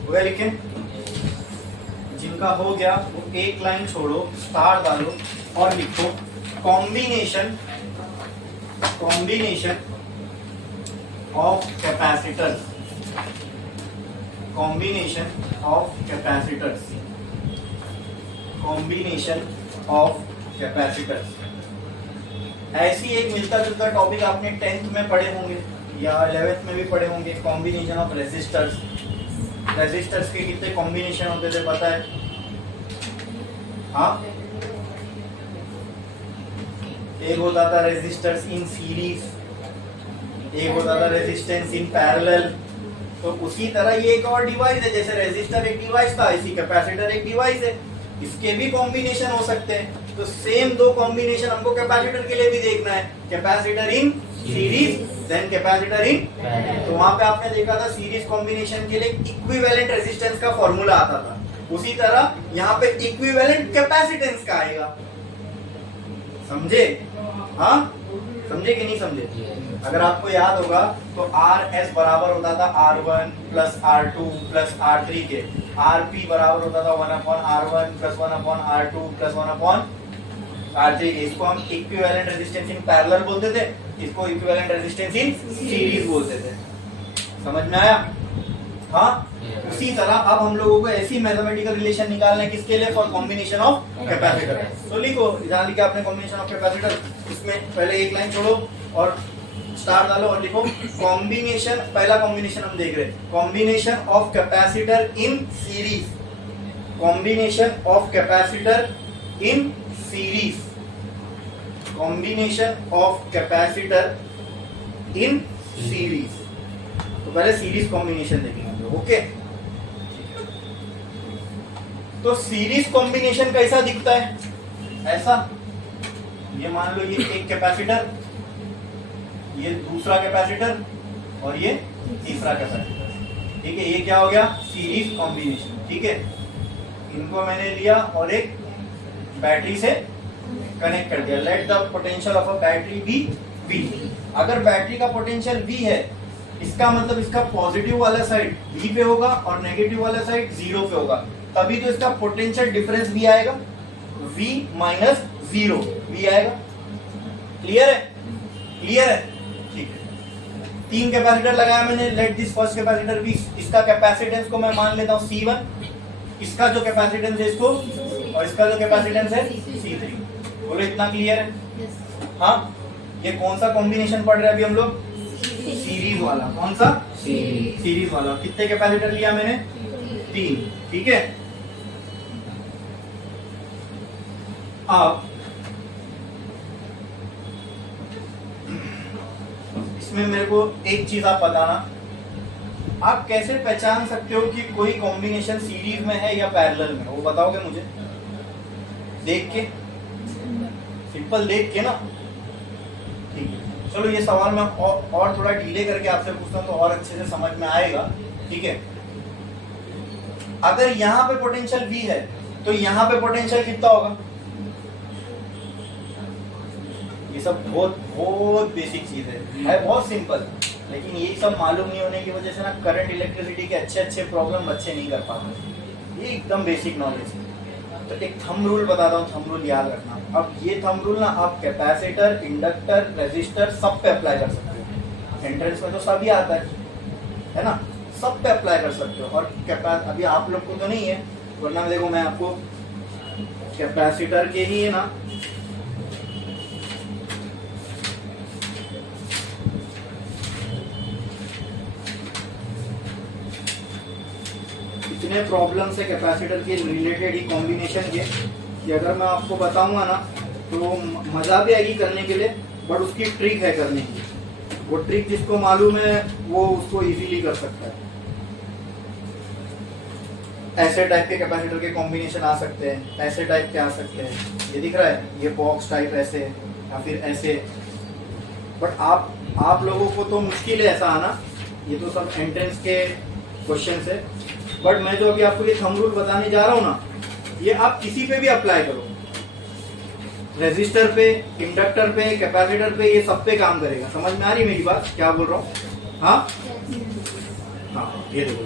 हो गया लिखे? जिनका हो गया वो एक लाइन छोड़ो, स्टार डालो और लिखो combination of capacitors, combination of capacitors, combination of capacitors. ऐसी एक मिलता जुलता टॉपिक आपने 10th में पढ़े होंगे या 11th में भी पढ़े होंगे, कॉम्बिनेशन ऑफ रेजिस्टर्स। रेजिस्टर्स के कितने कॉम्बिनेशन होते थे पता है? हाँ, एक होता था रेजिस्टर्स इन सीरीज, एक होता था रेजिस्टेंस इन पैरेलल। तो उसी तरह ये एक और डिवाइस है, जैसे रेजिस्टर एक डिवाइस था, इसी कैपेसिटर एक डिवाइस है, इसके भी कॉम्बिनेशन हो सकते हैं। तो सेम दो कॉम्बिनेशन हमको कैपेसिटर के लिए भी देखना है, capacitor in series then capacitor in. तो वहां पे आपने देखा था सीरीज कॉम्बिनेशन के लिए इक्विवेलेंट रेजिस्टेंस का फॉर्मूला आता था, उसी तरह यहाँ पे इक्विवेलेंट कैपेसिटेंस का आएगा। समझे? हाँ, समझे कि नहीं समझे? अगर आपको याद होगा तो आर एस बराबर होता था R1 plus R2 plus R3 के, RP बराबर होता था 1/R1 plus 1/R2 plus 1/R3। इसको हम इक्विवेलेंट रेजिस्टेंस इन पैरेलल बोलते थे, इसको इक्विवेलेंट रेजिस्टेंस इन सीरीज बोलते थे। समझ में आया? हाँ, उसी तरह अब हम लोगों को ऐसी मैथमेटिकल रिलेशन निकालना है, किसके लिए? For combination of capacitor. तो लिखो, इधर लिखा आपने कॉम्बिनेशन ऑफ कैपेसिटर, इसमें पहले एक लाइन छोड़ो और स्टार डालो और लिखो कॉम्बिनेशन। पहला कॉम्बिनेशन हम देख रहे हैं, combination of capacitor in series, combination of capacitor in series, combination of capacitor in series. तो पहले सीरीज कॉम्बिनेशन देखेंगे हम लोग। ओके, तो सीरीज कॉम्बिनेशन कैसा दिखता है? ऐसा, ये मान लो ये एक कैपेसिटर, ये दूसरा कैपेसिटर और ये तीसरा कैपेसिटर। ठीक है, ये क्या हो गया? Series combination. ठीक है, इनको मैंने लिया और एक बैटरी से कनेक्ट कर दिया। Let the potential of a battery be V। अगर बैटरी का पोटेंशियल V है, इसका मतलब इसका पॉजिटिव वाला साइड V पे होगा और नेगेटिव वाला साइड 0 पे होगा, तभी तो इसका पोटेंशियल डिफरेंस भी आएगा, V माइनस 0 भी आएगा। क्लियर है? क्लियर है? ठीक है, 3 कैपेसिटर लगाया मैंने। लेट दिस फर्स्ट कैपेसिटर भी, इसका कैपेसिटेंस को मैं मान लेता हूँ C1, इसका जो कैपेसिटेंस है इसको, और इसका जो कैपेसिटेंस है C3। बोलो, इतना क्लियर है? हाँ, ये कौन सा कॉम्बिनेशन पढ़ रहे हैं अभी हम लोग? सीरीज वाला। कौन सा? सीरीज वाला। कितने कैपेसिटर लिया मैंने? 3। ठीक है, अब इसमें मेरे को एक चीज आप बताना, आप कैसे पहचान सकते हो कि कोई कॉम्बिनेशन सीरीज में है या पैरेलल में? वो बताओगे मुझे? देख के, सिंपल देख के ना। ठीक है, चलो ये सवाल मैं और थोड़ा डिले करके आपसे पूछता हूँ तो और अच्छे से समझ में आएगा। ठीक है, अगर यहाँ पे पोटेंशियल V है तो यहाँ पे पोटेंशियल कितना होगा? ये सब बहुत बहुत बेसिक चीज है बहुत सिंपल, लेकिन ये सब मालूम नहीं होने की वजह से ना करंट इलेक्ट्रिसिटी के अच्छे प्रॉब्लम बच्चे नहीं कर पाते। ये एकदम बेसिक नॉलेज है। तो एक थंब रूल बताता हूँ, थंब रूल याद रखना। अब ये थंब रूल ना आप कैपेसिटर, इंडक्टर, रेजिस्टर सब पे अप्लाई कर सकते हो। एंट्रेंस में तो सभी आता है ना, सब पे अप्लाई कर सकते हो। और अभी आप लोग को तो नहीं है, वरना देखो मैं आपको कैपेसिटर के ही है ना इतने प्रॉब्लम्स है कैपेसिटर के रिलेटेड ही कॉम्बिनेशन के, कि अगर मैं आपको बताऊंगा ना तो मजा भी आएगी करने के लिए, बट उसकी ट्रिक है करने की। वो ट्रिक जिसको मालूम है वो उसको इजीली कर सकता है। ऐसे टाइप के कैपेसिटर के कॉम्बिनेशन आ सकते हैं, ऐसे टाइप के आ सकते हैं। ये दिख रहा है, ये बॉक्स टाइप ऐसे या फिर ऐसे। बट आप लोगों को तो मुश्किल है ऐसा आना, ये तो सब एंट्रेंस के क्वेश्चन है। बट मैं जो अभी आपको ये थंब रूल बताने जा रहा हूँ ना, ये आप किसी पे भी अप्लाई करो, रेजिस्टर पे, इंडक्टर पे, कैपेसिटर पे, ये सब पे काम करेगा। समझ में आ रही मेरी बात क्या बोल रहा हूँ? हाँ हाँ, ये देखो,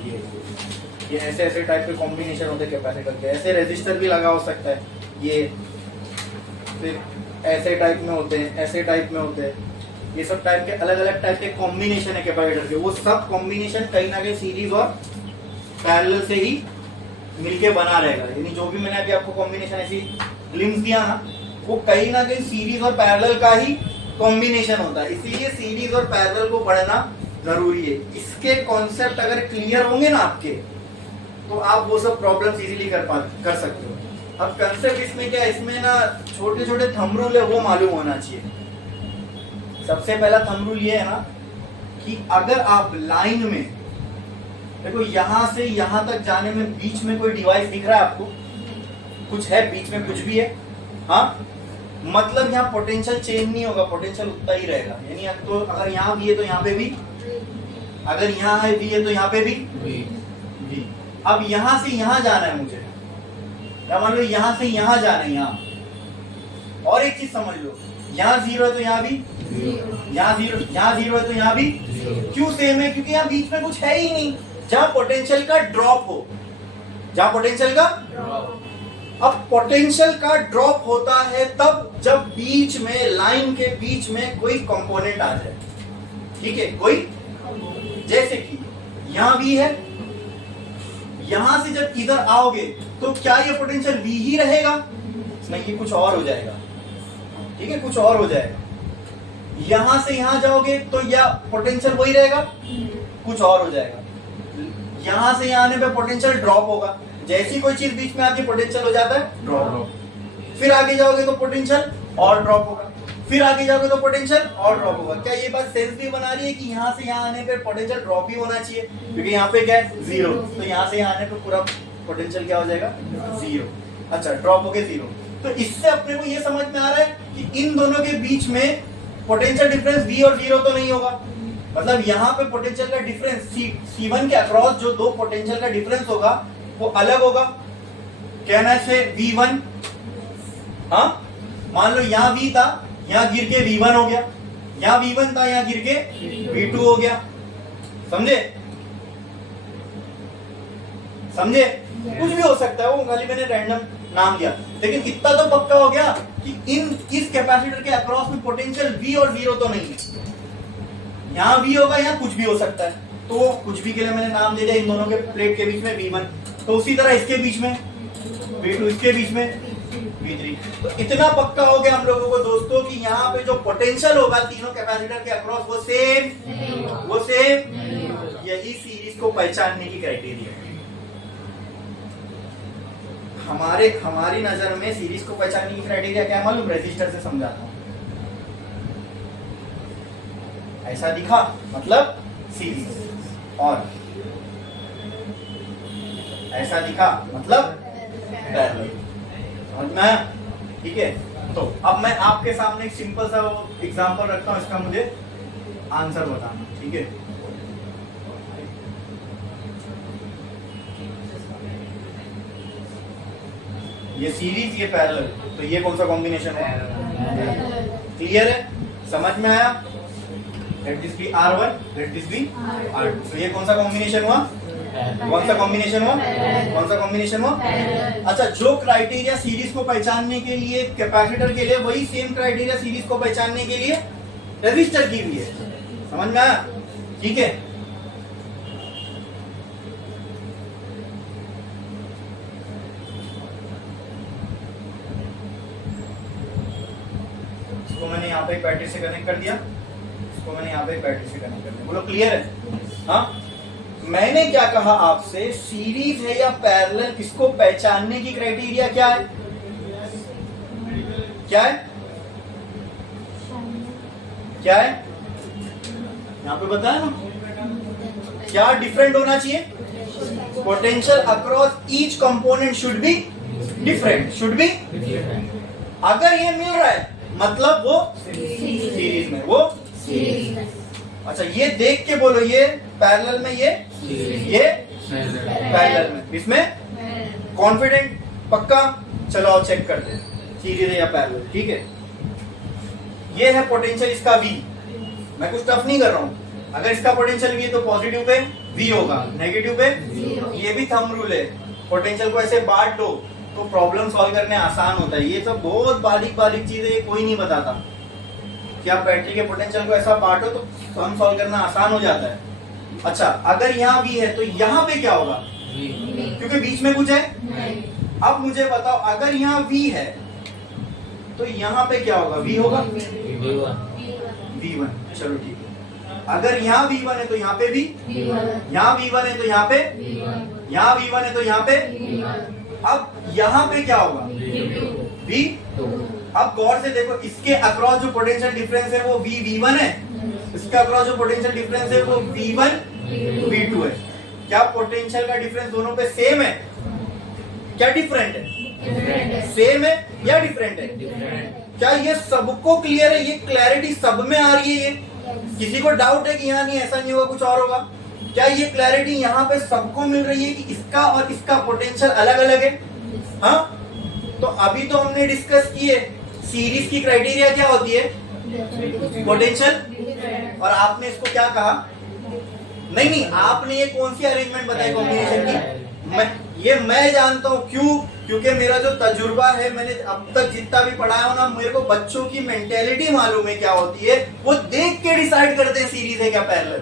ये ये ऐसे ऐसे टाइप के कॉम्बिनेशन होते हैं कैपेसिटर के, ऐसे रेजिस्टर भी लगा हो सकता है, ये फिर ऐसे टाइप में होते हैं, ऐसे टाइप में होते हैं, ये सब टाइप के अलग अलग टाइप के कॉम्बिनेशन है कैपेसिटर के। वो सब कॉम्बिनेशन कहीं ना कहीं सीरीज और पैरेलल से ही मिलके बना रहेगा, यानी जो भी मैंने अभी आपको कॉम्बिनेशन ऐसी ग्लिम्स दिया ना, वो कहीं ना कहीं सीरीज और पैरेलल का ही कॉम्बिनेशन होता है। इसीलिए सीरीज और पैरेलल को पढ़ना जरूरी है। इसके कॉन्सेप्ट अगर क्लियर होंगे ना आपके, तो आप वो सब प्रॉब्लम्स इजीली कर सकते हो। अब कंसेप्ट इसमें क्या है, इसमें ना छोटे छोटे थंब रूल है, वो मालूम होना चाहिए। सबसे पहला थंब रूल ये है ना कि अगर आप लाइन में देखो, यहां से यहां तक जाने में बीच में कोई डिवाइस दिख रहा है आपको, कुछ है बीच में, कुछ भी है, हाँ, मतलब यहाँ पोटेंशियल चेंज नहीं होगा, पोटेंशियल उतना ही रहेगा। यानी तो अगर यहाँ भी है तो यहाँ पे भी, अगर यहाँ है भी है तो यहाँ पे भी भी। अब यहाँ से यहाँ जाना है मुझे, या मान लो यहाँ से यहाँ जाना है, यहाँ। और एक चीज समझ लो, यहाँ जीरो है तो यहाँ भी, यहाँ जीरो है तो यहाँ भी। क्यों सेम है? क्योंकि यहाँ बीच में कुछ है ही नहीं जहाँ पोटेंशियल का ड्रॉप हो, जहाँ पोटेंशियल का। अब पोटेंशियल का ड्रॉप होता है तब जब बीच में, लाइन के बीच में कोई कंपोनेंट आ जाए, ठीक है, कोई, जैसे कि यहां भी है, यहां से जब इधर आओगे तो क्या ये पोटेंशियल V ही रहेगा? नहीं, ये कुछ और हो जाएगा, ठीक है, कुछ और हो जाएगा। यहां से यहां जाओगे तो या पोटेंशियल वही रहेगा, कुछ और हो जाएगा। यहां से यहां आने पे पोटेंशियल ड्रॉप होगा, जैसी कोई चीज बीच में आती है पोटेंशियल हो जाता है ड्रॉप। फिर आगे जाओगे तो पोटेंशियल और ड्रॉप होगा, फिर आगे जाओगे तो पोटेंशियल और ड्रॉप होगा। क्या ये बात सेंस भी बना रही है कि यहाँ से यहाँ आने पे पोटेंशियल ड्रॉप भी होना चाहिए? क्योंकि यहाँ पे क्या है, जीरो, तो यहाँ से यहाँ आने पे पूरा पोटेंशियल क्या हो जाएगा, जीरो। अच्छा, ड्रॉप हो गया जीरो। तो इससे अपने को ये समझ में आ रहा है कि इन दोनों के बीच में पोटेंशियल डिफरेंस V और जीरो तो नहीं होगा। मतलब यहाँ पे पोटेंशियल का डिफरेंस C1 के अक्रॉस जो दो पोटेंशियल का डिफरेंस होगा वो अलग होगा। कहना है V1, हाँ, मान लो यहाँ V था, यहाँ गिर के V1 हो गया, यहाँ V1 था, यहाँ गिर के V2 हो गया। समझे? समझे? कुछ भी हो सकता है, वो खाली मैंने रैंडम नाम दिया, लेकिन इतना तो पक्का हो गया कि इस कैपेसिटर के अक्रॉस में पोटेंशियल V और जीरो तो नहीं है। यहाँ V होगा, यहाँ कुछ भी हो सकता है, तो कुछ भी के लिए मैंने नाम दे दिया इन दोनों के प्लेट के बीच में V1। तो उसी तरह इसके बीच में V2, इसके बीच में V3। तो इतना पक्का हो गया हम लोगों को दोस्तों कि यहाँ पे जो पोटेंशियल होगा तीनों कैपेसिटर के अक्रॉस वो सेम। यही सीरीज को पहचानने की क्राइटेरिया है। हमारी नजर में सीरीज को पहचानने की क्राइटेरिया क्या है मालूम? रेजिस्टर से समझाता हूं। ऐसा दिखा मतलब सीरीज, और ऐसा दिखा मतलब पैरेलल। समझ में आया? ठीक है, तो अब मैं आपके सामने एक सिंपल सा एग्जांपल रखता हूं, इसका मुझे आंसर बताना, ठीक है? ये सीरीज, ये पैरेलल, तो ये कौन सा कॉम्बिनेशन है? क्लियर है? समझ में आया? Let this be R1, let this be R2। तो ये कौन सा कॉम्बिनेशन हुआ? कौन सा कॉम्बिनेशन हुआ? कौन सा कॉम्बिनेशन हुआ? अच्छा, जो क्राइटेरिया सीरीज को पहचानने के लिए कैपेसिटर के लिए, वही सेम क्राइटेरिया सीरीज को पहचानने के लिए रेजिस्टर की भी है। समझ में आया? ठीक है, इसको मैंने यहाँ पे बैटरी से कनेक्ट कर दिया, इसको मैंने यहाँ पे बैटरी से कनेक्ट कर दिया। बोलो क्लियर है? हाँ, मैंने क्या कहा आपसे, सीरीज है या पैरेलल, इसको पहचानने की क्राइटेरिया क्या है? क्या है? क्या है? यहाँ पे बताया ना, क्या डिफरेंट होना चाहिए? Potential across each component should be different, should be. अगर ये मिल रहा है मतलब वो सीरीज में, वो सीरीज। अच्छा, ये देख के बोलो, ये पैरेलल में, ये पैरेलल में, इसमें कॉन्फिडेंट, पक्का? चलो आओ चेक करते हैं सीरीज है या पैरेलल। ठीक है, ये है पोटेंशियल इसका V। मैं कुछ टफ नहीं कर रहा हूं। अगर इसका पोटेंशियल V है तो पॉजिटिव पे V होगा, नेगेटिव पे Zero. ये भी थंब रूल है, पोटेंशियल को ऐसे बांट दो तो प्रॉब्लम सॉल्व करने आसान होता है। ये सब बहुत बारीक बारीक चीजें, ये कोई नहीं बताता कि आप बैटरी के पोटेंशियल को ऐसा बांटो तो सम सॉल्व करना आसान हो जाता है। अच्छा, अगर यहाँ V है तो यहाँ पे क्या होगा, क्योंकि बीच में कुछ है। नहीं. अब मुझे बताओ, अगर यहाँ V है तो यहाँ पे क्या होगा, V होगा V1। चलो ठीक है, अगर यहाँ V1 है तो यहाँ पे भी, V1. यहाँ V1 है तो यहाँ पे, V1. यहाँ V1 है तो यहाँ पे। V1. अब यहाँ पे क्या होगा, V2. V। अब गौर से देखो, इसके अक्रॉस जो पोटेंशियल डिफरेंस है वो V1 है, इसके अक्रॉस जो पोटेंशियल डिफरेंस है वो V1 V2 है। क्या पोटेंशियल का डिफरेंस दोनों पे सेम है, क्या डिफरेंट है, Different है. सेम है या डिफरेंट है? क्या ये सबको क्लियर है, ये क्लैरिटी सब में आ रही है? ये किसी को डाउट है कि यहाँ नहीं, ऐसा नहीं होगा, कुछ और होगा? क्या ये क्लैरिटी यहाँ पे सबको मिल रही है कि इसका और इसका पोटेंशियल अलग अलग है? हाँ, तो अभी तो हमने डिस्कस किए सीरीज की क्राइटेरिया क्या होती है, पोटेंशियल, Different. और आपने इसको क्या कहा? नहीं नहीं, आपने ये कौन सी अरेंजमेंट बताई कॉम्बिनेशन की? मैं जानता हूँ, क्यों? क्योंकि मेरा जो तजुर्बा है, मैंने अब तक जितना भी पढ़ा है ना, मेरे को बच्चों की मेंटेलिटी मालूम है क्या होती है। वो देख के डिसाइड करते हैं सीरीज है क्या पैरेलल,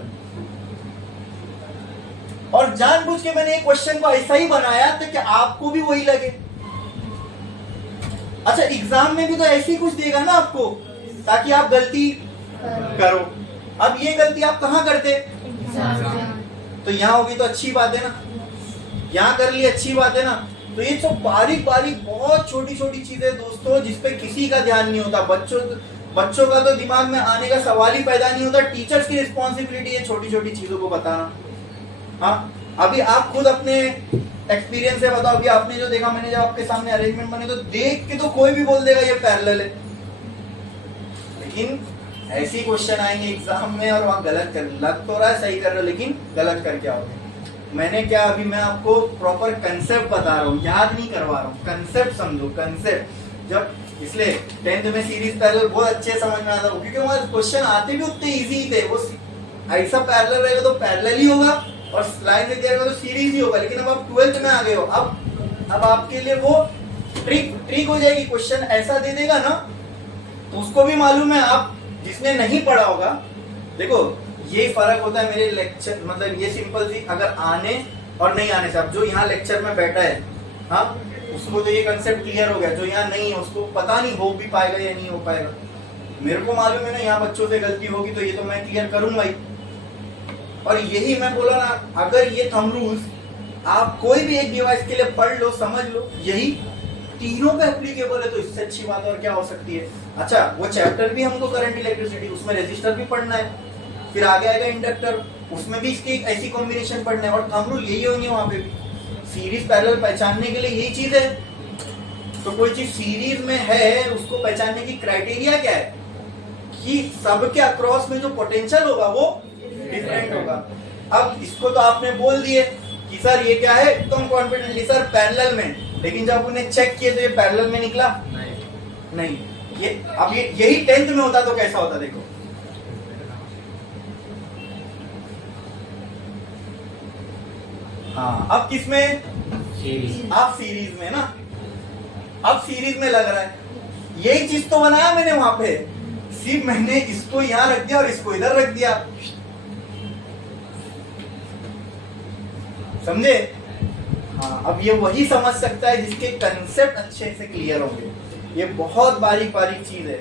और जानबूझ के मैंने एक क्वेश्चन को ऐसा ही बनाया था कि आपको भी वही लगे। अच्छा, एग्जाम में भी तो ऐसे ही कुछ देगा ना आपको, ताकि आप गलती करो। अब ये गलती आप कहाँ करते? तो यहाँ होगी तो अच्छी बात है ना, यहाँ कर ली अच्छी बात है ना। तो ये सब बारीक बारीक बहुत छोटी छोटी चीजें दोस्तों, जिसपे किसी का ध्यान नहीं होता। बच्चों का तो दिमाग में आने का सवाल ही पैदा नहीं होता। टीचर्स की रिस्पॉन्सिबिलिटी है छोटी छोटी चीजों को बताना। हाँ, अभी आप खुद अपने एक्सपीरियंस से बताओ, अभी आपने जो देखा, मैंने जब आपके सामने अरेंजमेंट बने तो देख के तो कोई भी बोल देगा ये पैरेलल है, लेकिन ऐसी क्वेश्चन आएंगे एग्जाम में और वहां गलत कर, लग तो रहा है सही कर रहे हो लेकिन गलत करके आओगे। मैंने क्या, अभी मैं आपको प्रॉपर कंसेप्ट बता रहा हूँ, याद नहीं करवा रहा हूँ, कंसेप्ट समझो, कंसेप्ट। जब इसलिए 10th में सीरीज पैरेलल बहुत अच्छे समझ में आता है, क्योंकि वहां क्वेश्चन आते भी उतने इजी थे। वो ऐसा पैरेलल रहेगा तो पैरेलल ही होगा, और लाइन से दिया तो सीरीज ही होगा। लेकिन अब आप 12th में आ गए हो, अब आपके लिए वो ट्रिक हो जाएगी। क्वेश्चन ऐसा दे देगा ना, तो उसको भी मालूम है। आप जिसने नहीं पढ़ा होगा, देखो ये फर्क होता है मेरे लेक्चर, मतलब ये सिंपल सी, अगर आने और नहीं आने से। अब जो यहाँ लेक्चर में बैठा है, हाँ, उसको तो ये कंसेप्ट क्लियर हो गया। जो यहाँ नहीं है उसको पता नहीं हो भी पाएगा या नहीं हो पाएगा। मेरे को मालूम है ना, यहाँ बच्चों से गलती होगी तो ये तो मैं क्लियर करूंगा ही। और यही मैं बोला ना, अगर ये थंब रूल्स आप कोई भी एक डिवाइस के लिए पढ़ लो, समझ लो, यही तीनों पे एप्लीकेबल है, तो इससे अच्छी बात और क्या हो सकती है। अच्छा, वो चैप्टर भी हमको करंट इलेक्ट्रिसिटी, उसमें रेजिस्टर भी पढ़ना है, फिर आगे आएगा इंडक्टर, उसमें भी इसकी एक ऐसी कॉम्बिनेशन पढ़ना है, और थंब रूल यही होंगे वहां पे भी। सीरीज पैरेलल पहचानने के लिए यही चीज है। तो कोई चीज सीरीज में है, उसको पहचानने की क्राइटेरिया क्या है कि सबके अक्रॉस में जो पोटेंशियल होगा वो डिफरेंट होगा। अब इसको तो आपने बोल दिए कि सर ये क्या है, एकदम कॉन्फिडेंटली सर पैरेलल में, लेकिन जब उन्हें चेक किए तो ये पैरेलल में निकला नहीं। ये अब यही 10th में होता तो कैसा होता, देखो हाँ। अब किसमें, आप सीरीज में ना, अब सीरीज में लग रहा है। यही चीज तो बनाया मैंने वहां पे, सिर्फ मैंने इसको यहां रख दिया और इसको इधर रख दिया, समझे? हाँ, अब ये वही समझ सकता है जिसके कंसेप्ट अच्छे से क्लियर होंगे। ये बहुत बारीक बारीक चीज है,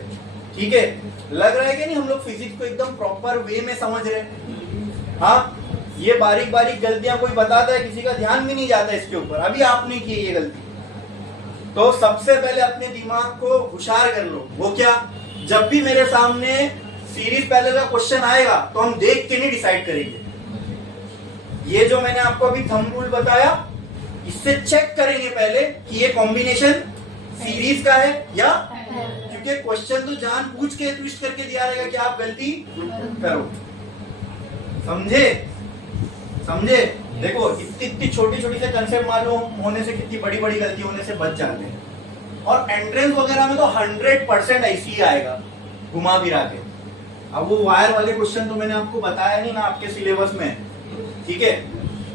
ठीक है? लग रहा है कि नहीं हम लोग फिजिक्स को एकदम प्रॉपर वे में समझ रहे हैं। हाँ, ये बारीक बारीक गलतियां कोई बताता है, किसी का ध्यान भी नहीं जाता इसके ऊपर। अभी आपने की ये गलती, तो सबसे पहले अपने दिमाग को होशियार कर लो। वो क्या, जब भी मेरे सामने सीरीज पैरेलल का क्वेश्चन आएगा तो हम देख के नहीं डिसाइड करेंगे। ये जो मैंने आपको अभी थंब रूल बताया, इससे चेक करेंगे पहले कि ये कॉम्बिनेशन सीरीज का है या, क्योंकि क्वेश्चन तो जानबूझ के ट्विस्ट करके दिया रहेगा कि आप गलती करो। समझे? देखो इतनी छोटी छोटी से कंसेप्ट मालूम होने से कितनी बड़ी बड़ी गलती होने से बच जाते हैं। और एंट्रेंस वगैरह में तो 100% ऐसे ही आएगा, घुमा फिरा के। अब वो वायर वाले क्वेश्चन तो मैंने आपको बताया नहीं ना आपके सिलेबस में, ठीक है,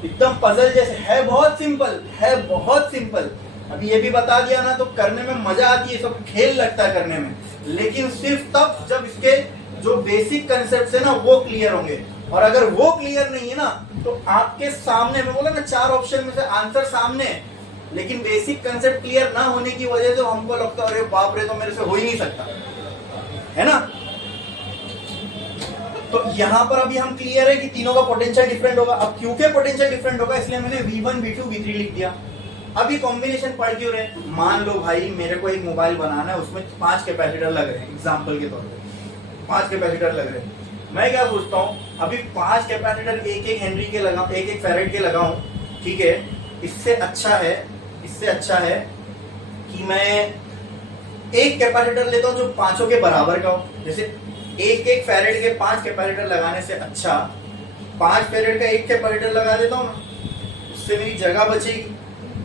एकदम पजल जैसे है, बहुत सिंपल है, बहुत सिंपल। अभी ये भी बता दिया ना तो करने में मजा आती है, सब खेल लगता है करने में, लेकिन सिर्फ तब जब इसके जो बेसिक कंसेप्ट है ना वो क्लियर होंगे। और अगर वो क्लियर नहीं है ना तो आपके सामने, मैं बोला ना 4 ऑप्शन में से आंसर सामने है, लेकिन बेसिक कंसेप्ट क्लियर ना होने की वजह से हमको लगता है अरे बाप रे तो मेरे से हो ही नहीं सकता, है ना। तो यहां पर अभी हम क्लियर है कि तीनों का पोटेंशियल डिफरेंट होगा। अब क्योंकि पोटेंशियल डिफरेंट होगा इसलिए मैंने V1 V2 V3 लिख दिया। अब ये कॉम्बिनेशन पढ़ क्यों रहे, मान लो भाई मेरे को एक मोबाइल बनाना है, उसमें 5 कैपेसिटर लग रहे हैं, एग्जांपल के तौर पे 5 कैपेसिटर लग रहे हैं। मैं क्या सोचता हूँ अभी 5 कैपेसिटर एक हेनरी के लगाऊं, एक फैरेड के लगाऊं, ठीक है। इससे अच्छा है कि मैं एक कैपेसिटर लेता हूँ जो पांचों के बराबर का हो। जैसे एक फैरेड के 5 कैपेसिटर लगाने से अच्छा 5 फैरेड का एक कैपेसिटर लगा देता हूँ ना, उससे मेरी जगह बचेगी,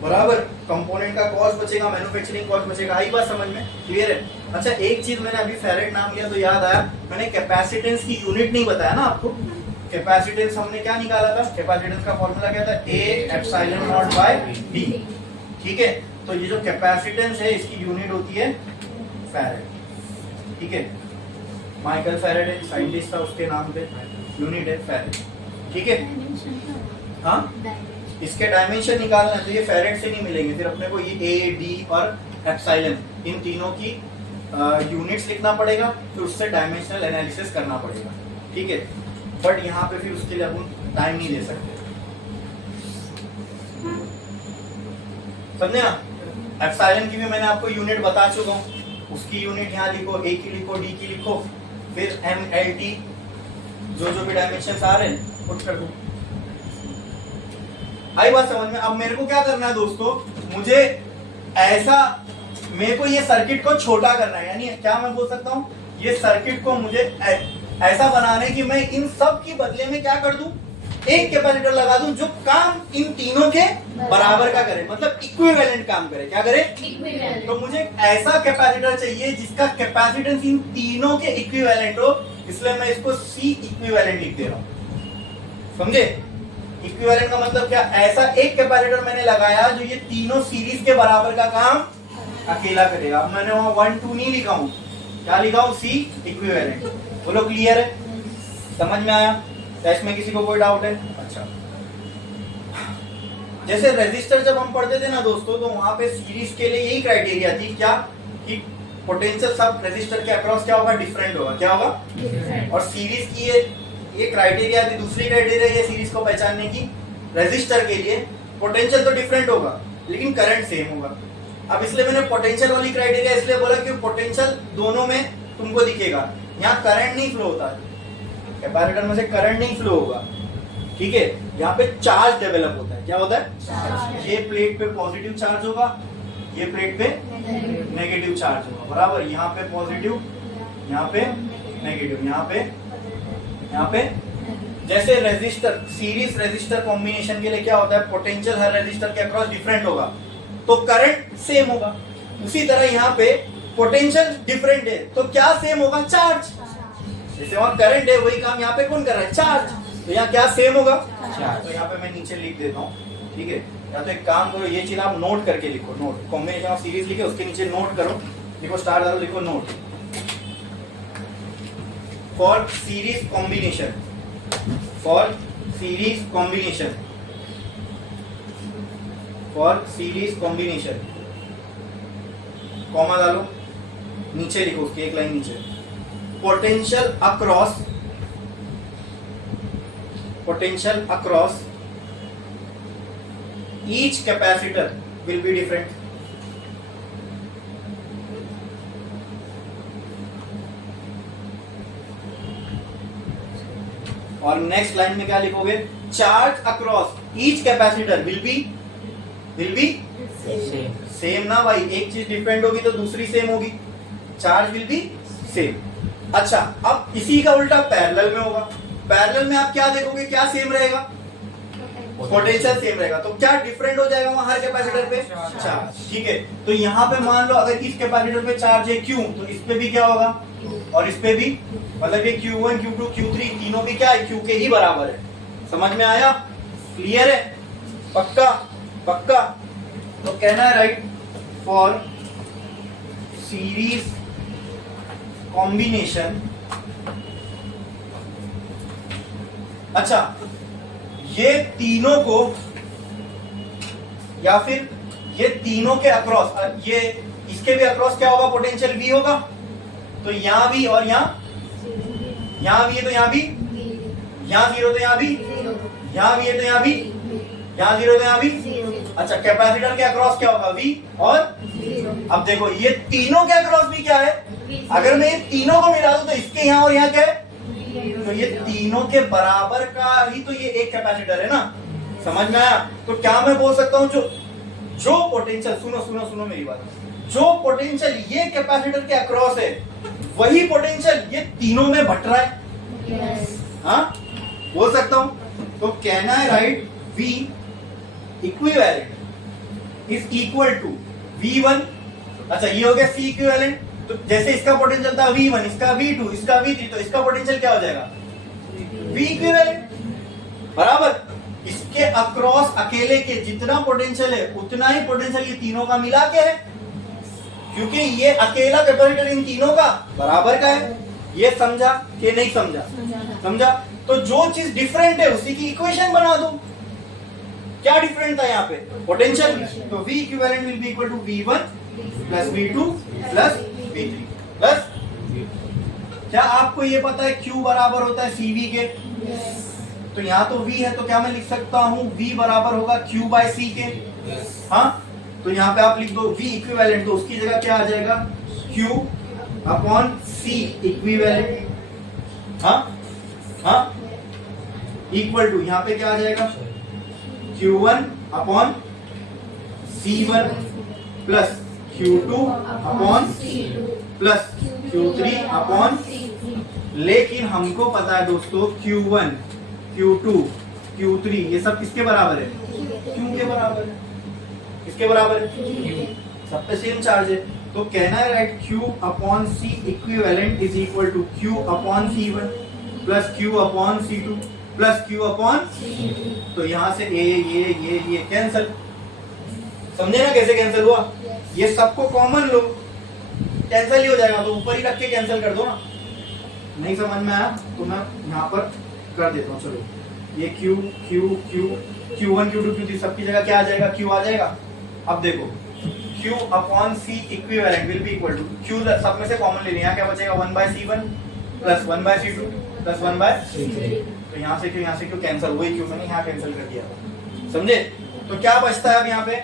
बराबर, कंपोनेंट का कॉस्ट बचेगा, मैन्युफैक्चरिंग कॉस्ट बचेगा। आई बात समझ में, क्लियर है। अच्छा एक चीज मैंने अभी फैरेड नाम लिया तो याद आया, मैंने कैपेसिटेंस की यूनिट नहीं बताया ना आपको। कैपेसिटेंस हमने क्या निकाला था, कैपेसिटेंस का फॉर्मूला क्या था, A epsilon naught by D, ठीक है। तो ये जो कैपेसिटेंस है इसकी यूनिट होती है फैरेड, ठीक है। माइकल फैरेड एक साइंटिस्ट था, उसके नाम पे यूनिट है फैरेड, ठीक है। हाँ इसके डायमेंशन निकालना है तो ये फैरेड से नहीं मिलेंगे, फिर अपने को ये A D और एप्सिलॉन इन तीनों की यूनिट्स लिखना पड़ेगा, फिर उससे डायमेंशनल एनालिसिस करना पड़ेगा, ठीक है। बट यहाँ पे फिर उसके लिए अपन टाइम नहीं दे सकते, समझे ना। एप्सिलॉन की भी मैंने आपको यूनिट बता चुका हूँ, उसकी यूनिट यहाँ लिखो, A की लिखो, D की लिखो, फिर MLT जो भी डायमेंशन आ रहे हैं पुट कर दो। आई बात समझ में। अब मेरे को क्या करना है दोस्तों, मुझे ऐसा, मेरे को ये सर्किट को छोटा करना है, यानी क्या मैं बोल सकता हूँ, ये सर्किट को मुझे ऐसा बनाना है कि मैं इन सब की बदले में क्या कर दूं, एक कैपेसिटर लगा दूं जो काम इन तीनों के बराबर का करे, मतलब इक्विवेलेंट काम करे। क्या करे, तो मुझे ऐसा कैपेसिटर चाहिए जिसका कैपेसिटेंस इन तीनों के इक्विवेलेंट हो, इसलिए मैं इसको C इक्विवेलेंट लिख दे रहा हूं, समझे। इक्विवेलेंट का मतलब क्या, ऐसा एक कैपेसिटर मैंने लगाया जो ये तीनों सीरीज के बराबर का काम अकेला करेगा। अब मैंने वहां 1 2 नहीं लिखा हूं, क्या लिखा हूं, C इक्विवेलेंट। बोलो क्लियर है, समझ में आया, टेस्ट में किसी को कोई डाउट है। अच्छा जैसे रेजिस्टर जब हम पढ़ते थे ना दोस्तों, तो वहां पे सीरीज के लिए यही क्राइटेरिया थी क्या, कि पोटेंशियल सब रेजिस्टर के अक्रॉस क्या होगा, डिफरेंट होगा, क्या होगा डिफरेंट। और सीरीज की ये क्राइटेरिया थी, दूसरी क्राइटेरिया ये सीरीज को पहचानने की, रेजिस्टर के लिए पोटेंशियल तो डिफरेंट होगा लेकिन करंट सेम होगा। अब इसलिए मैंने पोटेंशियल वाली क्राइटेरिया इसलिए बोला कि पोटेंशियल दोनों में तुमको दिखेगा, यहाँ करंट नहीं फ्लो होता, कैपेसिटर में से करंट नहीं फ्लो होगा, ठीक है। यहाँ पे चार्ज डेवलप होता है, क्या होता है, ये प्लेट पे पॉजिटिव चार्ज होगा, ये प्लेट पे नेगेटिव चार्ज होगा, बराबर। यहाँ पे पॉजिटिव, यहाँ पे नेगेटिव, यहाँ पे जैसे रेजिस्टर, सीरीज रेजिस्टर कॉम्बिनेशन के लिए क्या होता है, पोटेंशियल हर रेजिस्टर के अक्रॉस डिफरेंट होगा तो करंट सेम होगा। उसी तरह यहाँ पे पोटेंशियल डिफरेंट है तो क्या सेम होगा, चार्ज। जैसे वहां करंट है वही काम यहाँ पे कौन कर रहा है, चार्ज, तो यहाँ क्या सेम होगा, चार्ज। तो यहाँ पे मैं नीचे लिख देता हूँ, ठीक है। या तो एक काम करो, ये चीज आप नोट करके लिखो, नोट कॉम्बिनेशन ऑफ सीरीज लिखे, उसके नीचे नोट करो, लिखो स्टार डालो, लिखो note for series combination, for series combination, for series combination, comma डालो, नीचे लिखो उसकी एक लाइन नीचे, potential across each capacitor will be different. और नेक्स्ट लाइन में क्या लिखोगे, charge across each capacitor will be same ना भाई, एक चीज डिफरेंट होगी तो दूसरी सेम होगी, चार्ज विल बी सेम। अच्छा अब इसी का उल्टा पैरेलल में होगा, पैरेलल में आप क्या देखोगे, क्या सेम रहेगा, पोटेंशियल सेम रहेगा, तो क्या डिफरेंट हो जाएगा वहां हर कैपेसिटर पे, चार्ज, ठीक है। तो यहाँ पे मान लो अगर इस कैपेसिटर पे चार्ज है Q, तो इस पे भी क्या होगा, और इस पे भी, मतलब ये Q1 Q2 Q3 तीनों भी क्या है, Q के ही बराबर है, समझ में आया। क्लियर है? पक्का? पक्का? तो कहना है राइट फॉर सीरीज कॉम्बिनेशन। अच्छा, ये तीनों को या फिर ये तीनों के अक्रॉस, ये इसके भी अक्रॉस क्या होगा? पोटेंशियल V होगा। तो यहां भी और यहां भी है तो यहां भी, यहां 0 तो यहां भी, यहां भी है तो यहां भी, यहां 0 तो यहां भी। अच्छा, कैपेसिटर के अक्रॉस क्या होगा? V और अब देखो ये तीनों के अक्रॉस भी क्या है? अगर मैं ये तीनों को मिला दूं तो इसके यहाँ और यहाँ क्या है? तो ये तीनों के बराबर का ही तो ये एक कैपेसिटर है ना। समझ में आया? तो क्या मैं बोल सकता हूं, जो पोटेंशियल, सुनो मेरी बात, जो पोटेंशियल ये कैपेसिटर के अक्रॉस है वही पोटेंशियल ये तीनों में बट रहा है। हाँ, बोल सकता हूं। तो कहना है right V equivalent is equal to V1। अच्छा, ये हो गया C इक्विवेलेंट। तो जैसे इसका पोटेंशियल था V1, इसका V2, इसका V3, तो इसका पोटेंशियल क्या हो जाएगा? V इक्विवेलेंट बराबर इसके अक्रॉस अकेले के जितना पोटेंशियल है उतना ही पोटेंशियल ये तीनों का मिला के है, क्योंकि ये अकेला कैपेसिटर इन तीनों का बराबर का है। ये समझा कि नहीं समझा? समझा। तो जो चीज डिफरेंट है उसी की इक्वेशन बना दो। क्या डिफरेंट था यहाँ पे? पोटेंशियल। तो V equivalent will be equal to V1 plus V2 plus V3 plus, क्या आपको ये पता है Q बराबर होता है CV के? तो यहाँ तो V है, तो क्या मैं लिख सकता हूँ V बराबर होगा Q बाय C के। हाँ, तो यहाँ पे आप लिख दो V इक्विवेलेंट, तो उसकी जगह क्या आ जाएगा? Q upon C equivalent. हाँ हाँ, इक्वल टू यहाँ पे क्या आ जाएगा? Q1 upon C1 plus Q2 upon plus Q3 upon. लेकिन हमको पता है दोस्तों Q1, Q2, Q3 ये सब किसके बराबर है? Q के बराबर है। किसके बराबर है? सब पे सेम चार्ज है। तो कहना है right Q upon C equivalent is equal to Q upon C1 plus Q upon C2 plus Q upon. तो यहां से ये कैंसिल। समझे ना कैसे कैंसिल हुआ? ये सबको कॉमन लो, कैंसिल ही हो जाएगा। तो ऊपर ही रख के कैंसिल कर दो ना। नहीं समझ में आया तो मैं यहाँ पर कर देता हूँ। चलो, ये Q1 Q2 Q3 सबकी जगह क्या आ जाएगा? Q आ जाएगा। अब देखो Q upon C equivalent will be equal to Q सब में से कॉमन ले लिया, क्या बचेगा? 1 by C1 plus 1 by C2 plus 1 by C3। तो यहाँ से क्यों कैंसिल हुई? क्यों मैंने यहाँ कैंसिल कर दिया। समझे? तो क्या बचता है अब यहाँ पे?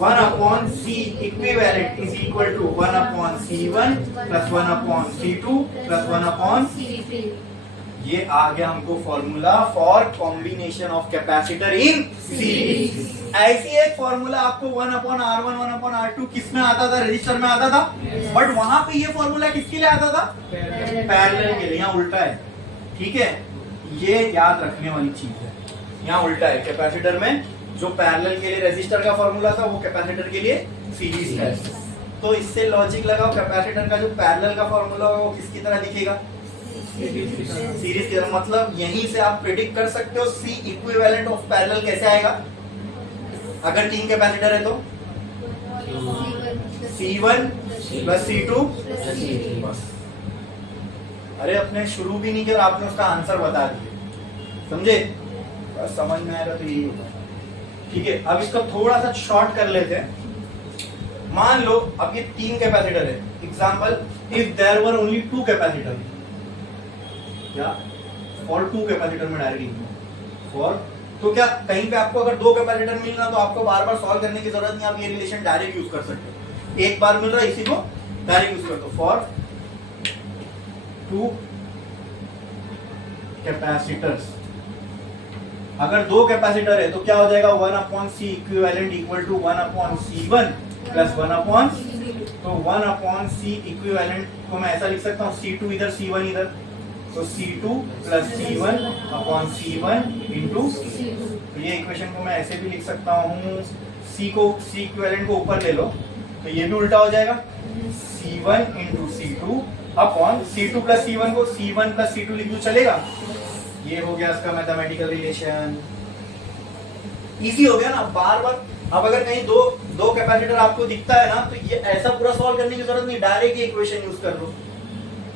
1 upon C equivalent is equal to 1 upon C1 plus 1 upon C2 plus 1 upon. ये आ गया हमको formula for combination of capacitor in series. ऐसी एक फॉर्मूला आपको 1 अपॉन R1 1 अपॉन R2 किस में आता था? रजिस्टर में आता था। बट वहां पे ये फॉर्मूला किसके लिए आता था? पैरेलल के लिए। यहाँ उल्टा है। ठीक है, ये याद रखने वाली चीज है। यहाँ उल्टा है। कैपेसिटर में जो पैरेलल के लिए रेजिस्टर का फॉर्मूला था वो कैपेसिटर के लिए सीरीज है। तो इससे लॉजिक लगाओ, कैपेसिटर का जो पैरेलल का फॉर्मूला होगा वो किसकी तरह दिखेगा? सीरीज की तरह। मतलब यहीं से आप प्रेडिक्ट कर सकते हो C इक्विवेलेंट ऑफ पैरेलल कैसे आएगा। अगर 3 कैपेसिटर है तो C1 प्लस C2। अरे अपने शुरू भी नहीं किया और आपने उसका आंसर बता दिया। समझे? बस समझ में आएगा तो यही होगा। ठीक है, अब इसको थोड़ा सा शॉर्ट कर लेते हैं। मान लो अब ये 3 कैपेसिटर है। Example, if there were only 2 capacitor, या फॉर 2 कैपेसिटर में डायरेक्टली फॉर, तो क्या कहीं पे आपको अगर 2 कैपेसिटर मिलना तो आपको बार बार सॉल्व करने की जरूरत नहीं। आप ये रिलेशन डायरेक्ट यूज कर सकते हो। एक बार मिल रहा है, इसी को डायरेक्ट यूज कर दो। फॉर 2 कैपेसिटर्स, अगर 2 कैपेसिटर है तो क्या हो जाएगा? 1 upon C equivalent equal to 1 upon C1 plus 1 upon. तो 1 अपॉन C इक्विवेलेंट को मैं ऐसा लिख सकता हूँ, C2 इधर C1 इधर, तो C2 plus C1 upon C1 into. तो ये इक्वेशन को मैं ऐसे भी लिख सकता हूँ, C इक्विवेलेंट को ऊपर ले लो तो ये भी उल्टा हो जाएगा, C1 into C2 upon C2 plus C1 को C1 प्लस C2 लिख दो, चलेगा। ये हो गया इसका मैथमेटिकल रिलेशन। इजी हो गया ना बार बार। अब अगर कहीं दो कैपेसिटर आपको दिखता है ना तो ये ऐसा पूरा सॉल्व करने की जरूरत नहीं, डायरेक्ट ये इक्वेशन यूज कर लो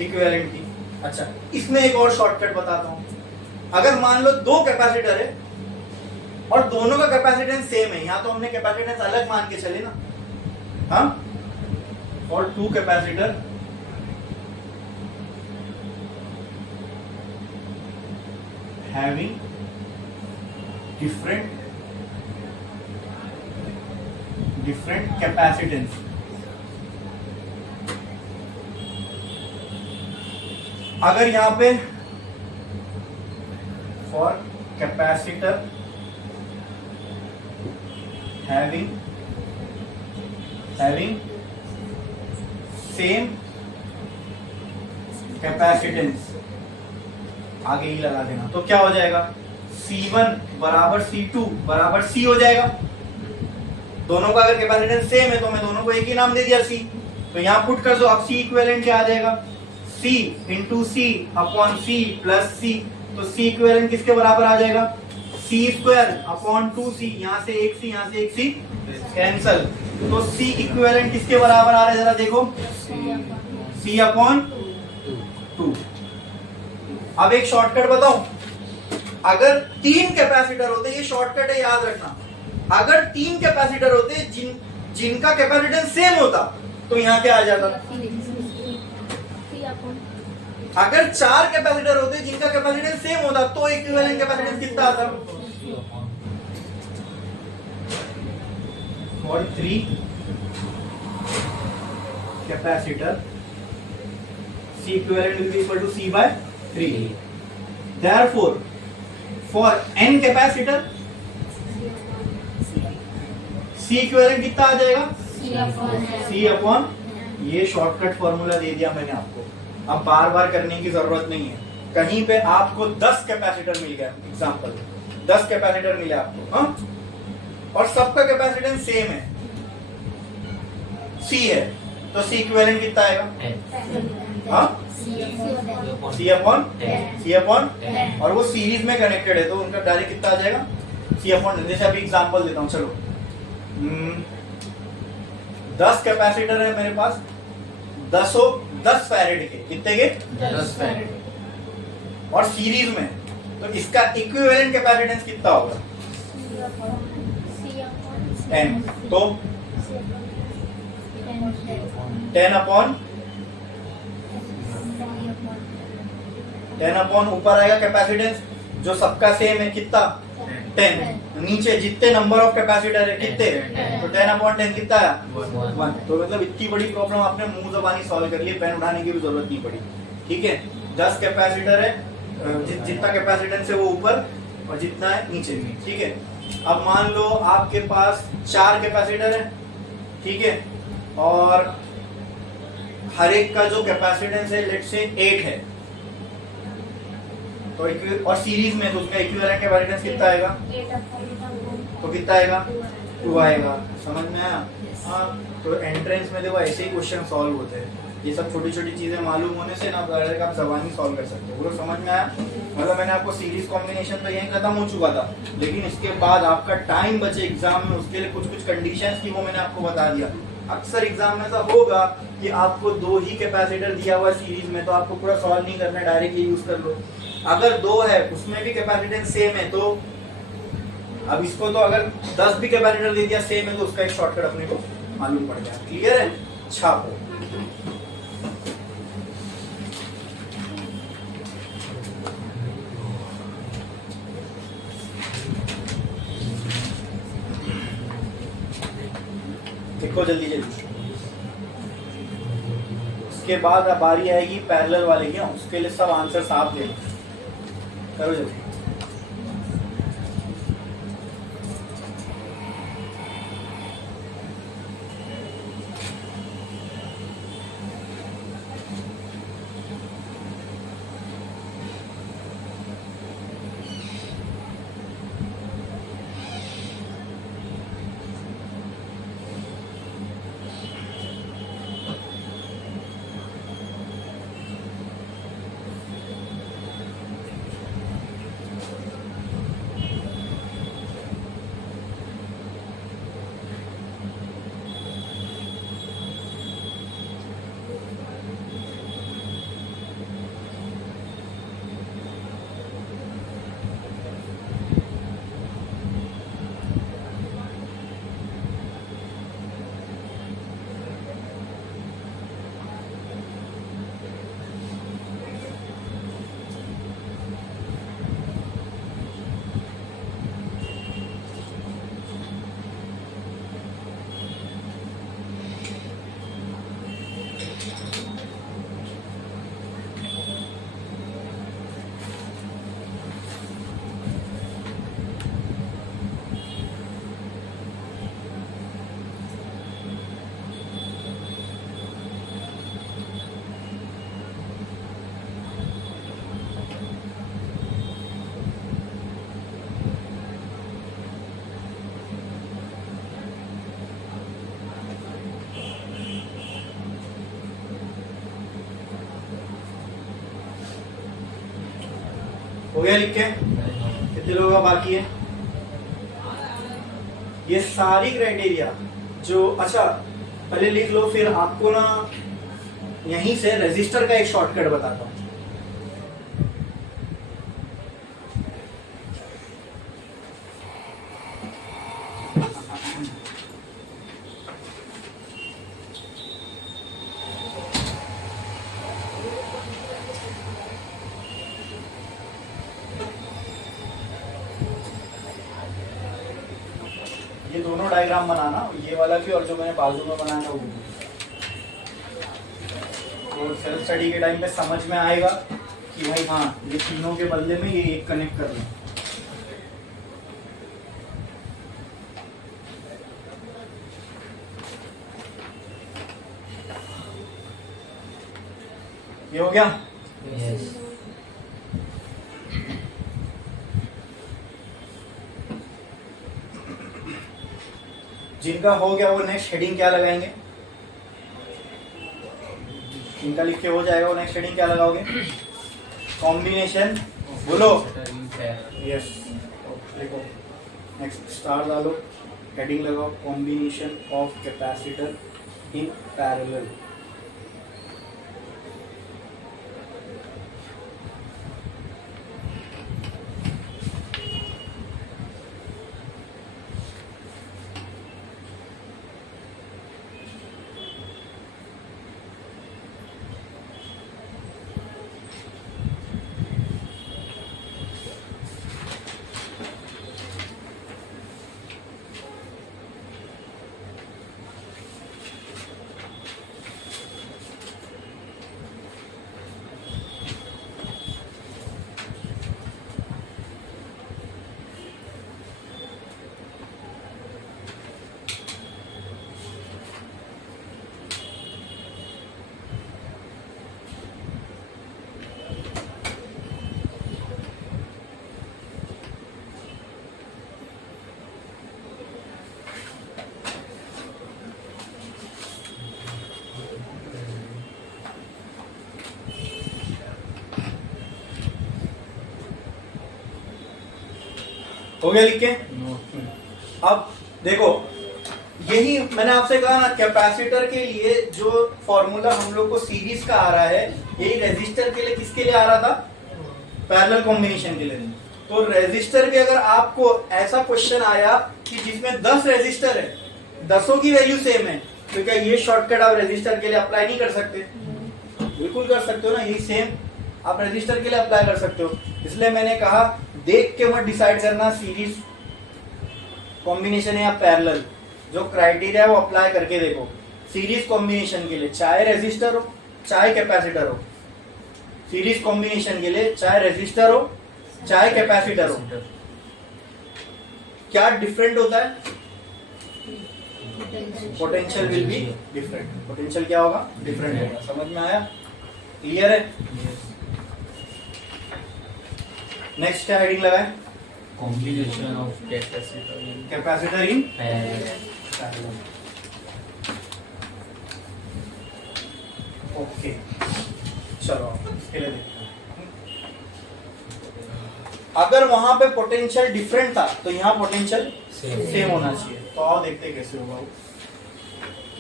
इक्विवेलेंट की। अच्छा, इसमें एक और शॉर्टकट बताता हूं। अगर मान लो दो कैपेसिटर है और दोनों का कैपेसिटेंस सेम है, यहां तो हमने कैपेसिटेंस अलग मान के चले ना, हाँ, और two capacitor having different capacitance, अगर यहां पे for capacitor having same capacitance, आगे ही लगा देना, तो क्या हो जाएगा C1 बराबर C2 बराबर C हो जाएगा। दोनों का अगर कैपेसिटेंस सेम है तो मैं दोनों को एक ही नाम दे दिया C, तो यहां पुट कर दो। अब C इक्विवेलेंट क्या आ जाएगा, C into C upon C plus C, तो C इक्विवेलेंट किसके बराबर आ जाएगा, C स्क्वायर अपॉन 2C, यहां से एक C यहां से एक C कैंसल, तो C इक्विवेलेंट किसके बराबर आ रहा है जरा देखो, C अपॉन 2। अब एक शॉर्टकट बताऊं, अगर तीन कैपेसिटर होते, ये शॉर्टकट है याद रखना, अगर तीन कैपेसिटर होते जिनका कैपेसिटेंस सेम होता तो यहां क्या आ जाता, अगर चार कैपेसिटर होते जिनका कैपेसिटेंस सेम होता तो इक्विवेलेंट कैपेसिटेंस कितना आता, और 3 capacitor C equivalent will be equal to C by 3. Therefore, for n capacitor C equivalent कितना आ जाएगा, C अपॉन, ये शॉर्टकट फॉर्मूला दे दिया मैंने आपको, अब बार बार करने की जरूरत नहीं है। कहीं पे आपको 10 कैपेसिटर मिल गया, एग्जांपल 10 कैपेसिटर मिले आपको, हाँ, और सबका कैपेसिटेंस सेम है, C है, तो C इक्विवेलेंट कितना आएगा, हाँ, C अपॉन, और वो सीरीज में कनेक्टेड है तो उनका डायरेक्ट कितना आ जाएगा, C अपॉन। जैसे अभी एग्जांपल देता हूं, चलो 10 कैपेसिटर है मेरे पास, 10 फैरेड के, कितने के 10 फैरेड, और सीरीज में, तो इसका इक्विवेलेंट कैपेसिटेंस कितना होगा, n, तो 10 अपॉन ऊपर आएगा कैपेसिटेंस जो सबका सेम है कितना 10, नीचे जितने नंबर ऑफ कैपेसिटर है कितने, तो 10 अपॉन 10 कितना है 1। तो मतलब इतनी बड़ी प्रॉब्लम आपने मुंह जबानी सॉल्व कर ली, पेन उठाने की भी जरूरत नहीं पड़ी, ठीक है। 10 कैपेसिटर है, जितना कैपेसिटेंस है वो ऊपर और जितना है नीचे, ठीक है। अब मान लो आपके पास 4 कैपेसिटर है, ठीक है, और हर एक का जो कैपेसिटेंस है लेट्स से 8 है, तो और सीरीज में तो उसका इक्विवेलेंट कैपेसिटेंस कितना आएगा, तो कितना आएगा 2 आएगा, समझ में आया। हाँ, तो एंट्रेंस में देखो ऐसे ही क्वेश्चन सॉल्व होते हैं, ये सब छोटी छोटी चीजें मालूम होने से ना डायरेक्ट आप जबानी सॉल्व कर सकते हो, वो समझ में आया। मतलब मैंने आपको सीरीज कॉम्बिनेशन तो यही खत्म हो चुका था, लेकिन इसके बाद आपका टाइम बचे एग्जाम में, उसके लिए कुछ कंडीशंस थी वो मैंने आपको बता दिया। अक्सर एग्जाम में ऐसा होगा कि आपको 2 ही कैपेसिटर दिया हुआ सीरीज में, तो आपको पूरा सॉल्व नहीं करना, डायरेक्ट ये यूज कर लो। अगर 2 है उसमें भी कैपेसिटेंस सेम है, तो अब इसको तो अगर 10 भी कैपेसिटर दे दिया सेम है तो उसका एक शॉर्टकट अपने को मालूम पड़ गया। क्लियर है, छापो। देखो जल्दी जल्दी। उसके बाद अब बारी आएगी पैरेलल वाले की, उसके लिए सब आंसर साफ दे करो जल्दी। हो गया लिख के? कितने लोगों का बाकी है? ये सारी क्राइटेरिया जो, अच्छा पहले लिख लो, फिर आपको ना यहीं से रजिस्टर का एक शॉर्टकट बताता हूं। ये दोनों डायग्राम बनाना, ये वाला भी और जो मैंने बाजू में बनाया था वो भी। तो सेल्फ स्टडी के टाइम पे समझ में आएगा कि भाई हाँ ये तीनों के बदले में ये एक कनेक्ट कर लें। ये हो गया? Yes. जिनका हो गया वो नेक्स्ट हेडिंग क्या लगाएंगे? जिनका लिख के हो जाएगा वो नेक्स्ट हेडिंग क्या लगाओगे? कॉम्बिनेशन, बोलो। यस, देखो नेक्स्ट स्टार डालो, हेडिंग लगाओ, combination of capacitor in parallel. हो गया लिख के? अब देखो, यही मैंने आपसे कहा ना, कैपेसिटर के लिए जो फॉर्मूला हम लोग को सीरीज का आ रहा है, यही रेजिस्टर के लिए किसके लिए आ रहा था? पैरेलल कॉम्बिनेशन के लिए। तो रेजिस्टर के अगर आपको ऐसा क्वेश्चन आया कि जिसमें 10 रेजिस्टर है, 10 की वैल्यू सेम है, तो क्या ये शॉर्टकट आप रेजिस्टर के लिए अप्लाई नहीं कर सकते? बिल्कुल कर सकते हो ना, यही सेम आप रेजिस्टर के लिए अप्लाई कर सकते हो। इसलिए मैंने कहा देख के मत डिसाइड करना सीरीज कॉम्बिनेशन है या पैरेलल, जो क्राइटेरिया है वो अप्लाई करके देखो। सीरीज कॉम्बिनेशन के लिए चाहे रेजिस्टर हो चाहे कैपेसिटर हो, सीरीज कॉम्बिनेशन के लिए चाहे रेजिस्टर हो चाहे कैपेसिटर हो, क्या डिफरेंट होता है? Potential will be different. Potential क्या होगा? डिफरेंट होगा। समझ में आया? क्लियर है? नेक्स्ट क्या हेडिंग लगाए? Combination of capacitor in capacitor in parallel. Okay, चलो इसके लिए देखते हैं। अगर वहां पे पोटेंशियल डिफरेंट था तो यहाँ पोटेंशियल सेम होना चाहिए। तो आओ देखते हैं कैसे होगा वो।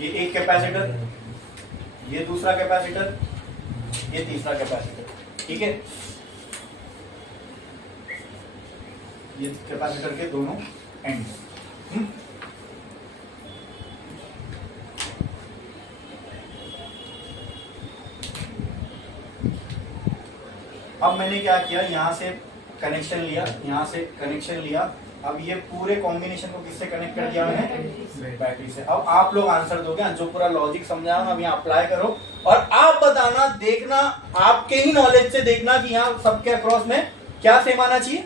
ये एक कैपेसिटर, ये दूसरा कैपेसिटर, ये तीसरा कैपेसिटर, ठीक है? ये कैपेसिटर के दोनों एंड्स। अब मैंने क्या किया, यहाँ से कनेक्शन लिया, यहाँ से कनेक्शन लिया। अब ये पूरे कॉम्बिनेशन को किससे कनेक्ट कर दिया मैंने? बैटरी से। अब आप लोग आंसर दोगे, जो पूरा लॉजिक समझाया अब यहाँ अप्लाई करो और आप बताना, देखना आपके ही नॉलेज से देखना कि यहाँ सबके अक्रॉस में क्या सेम आना चाहिए?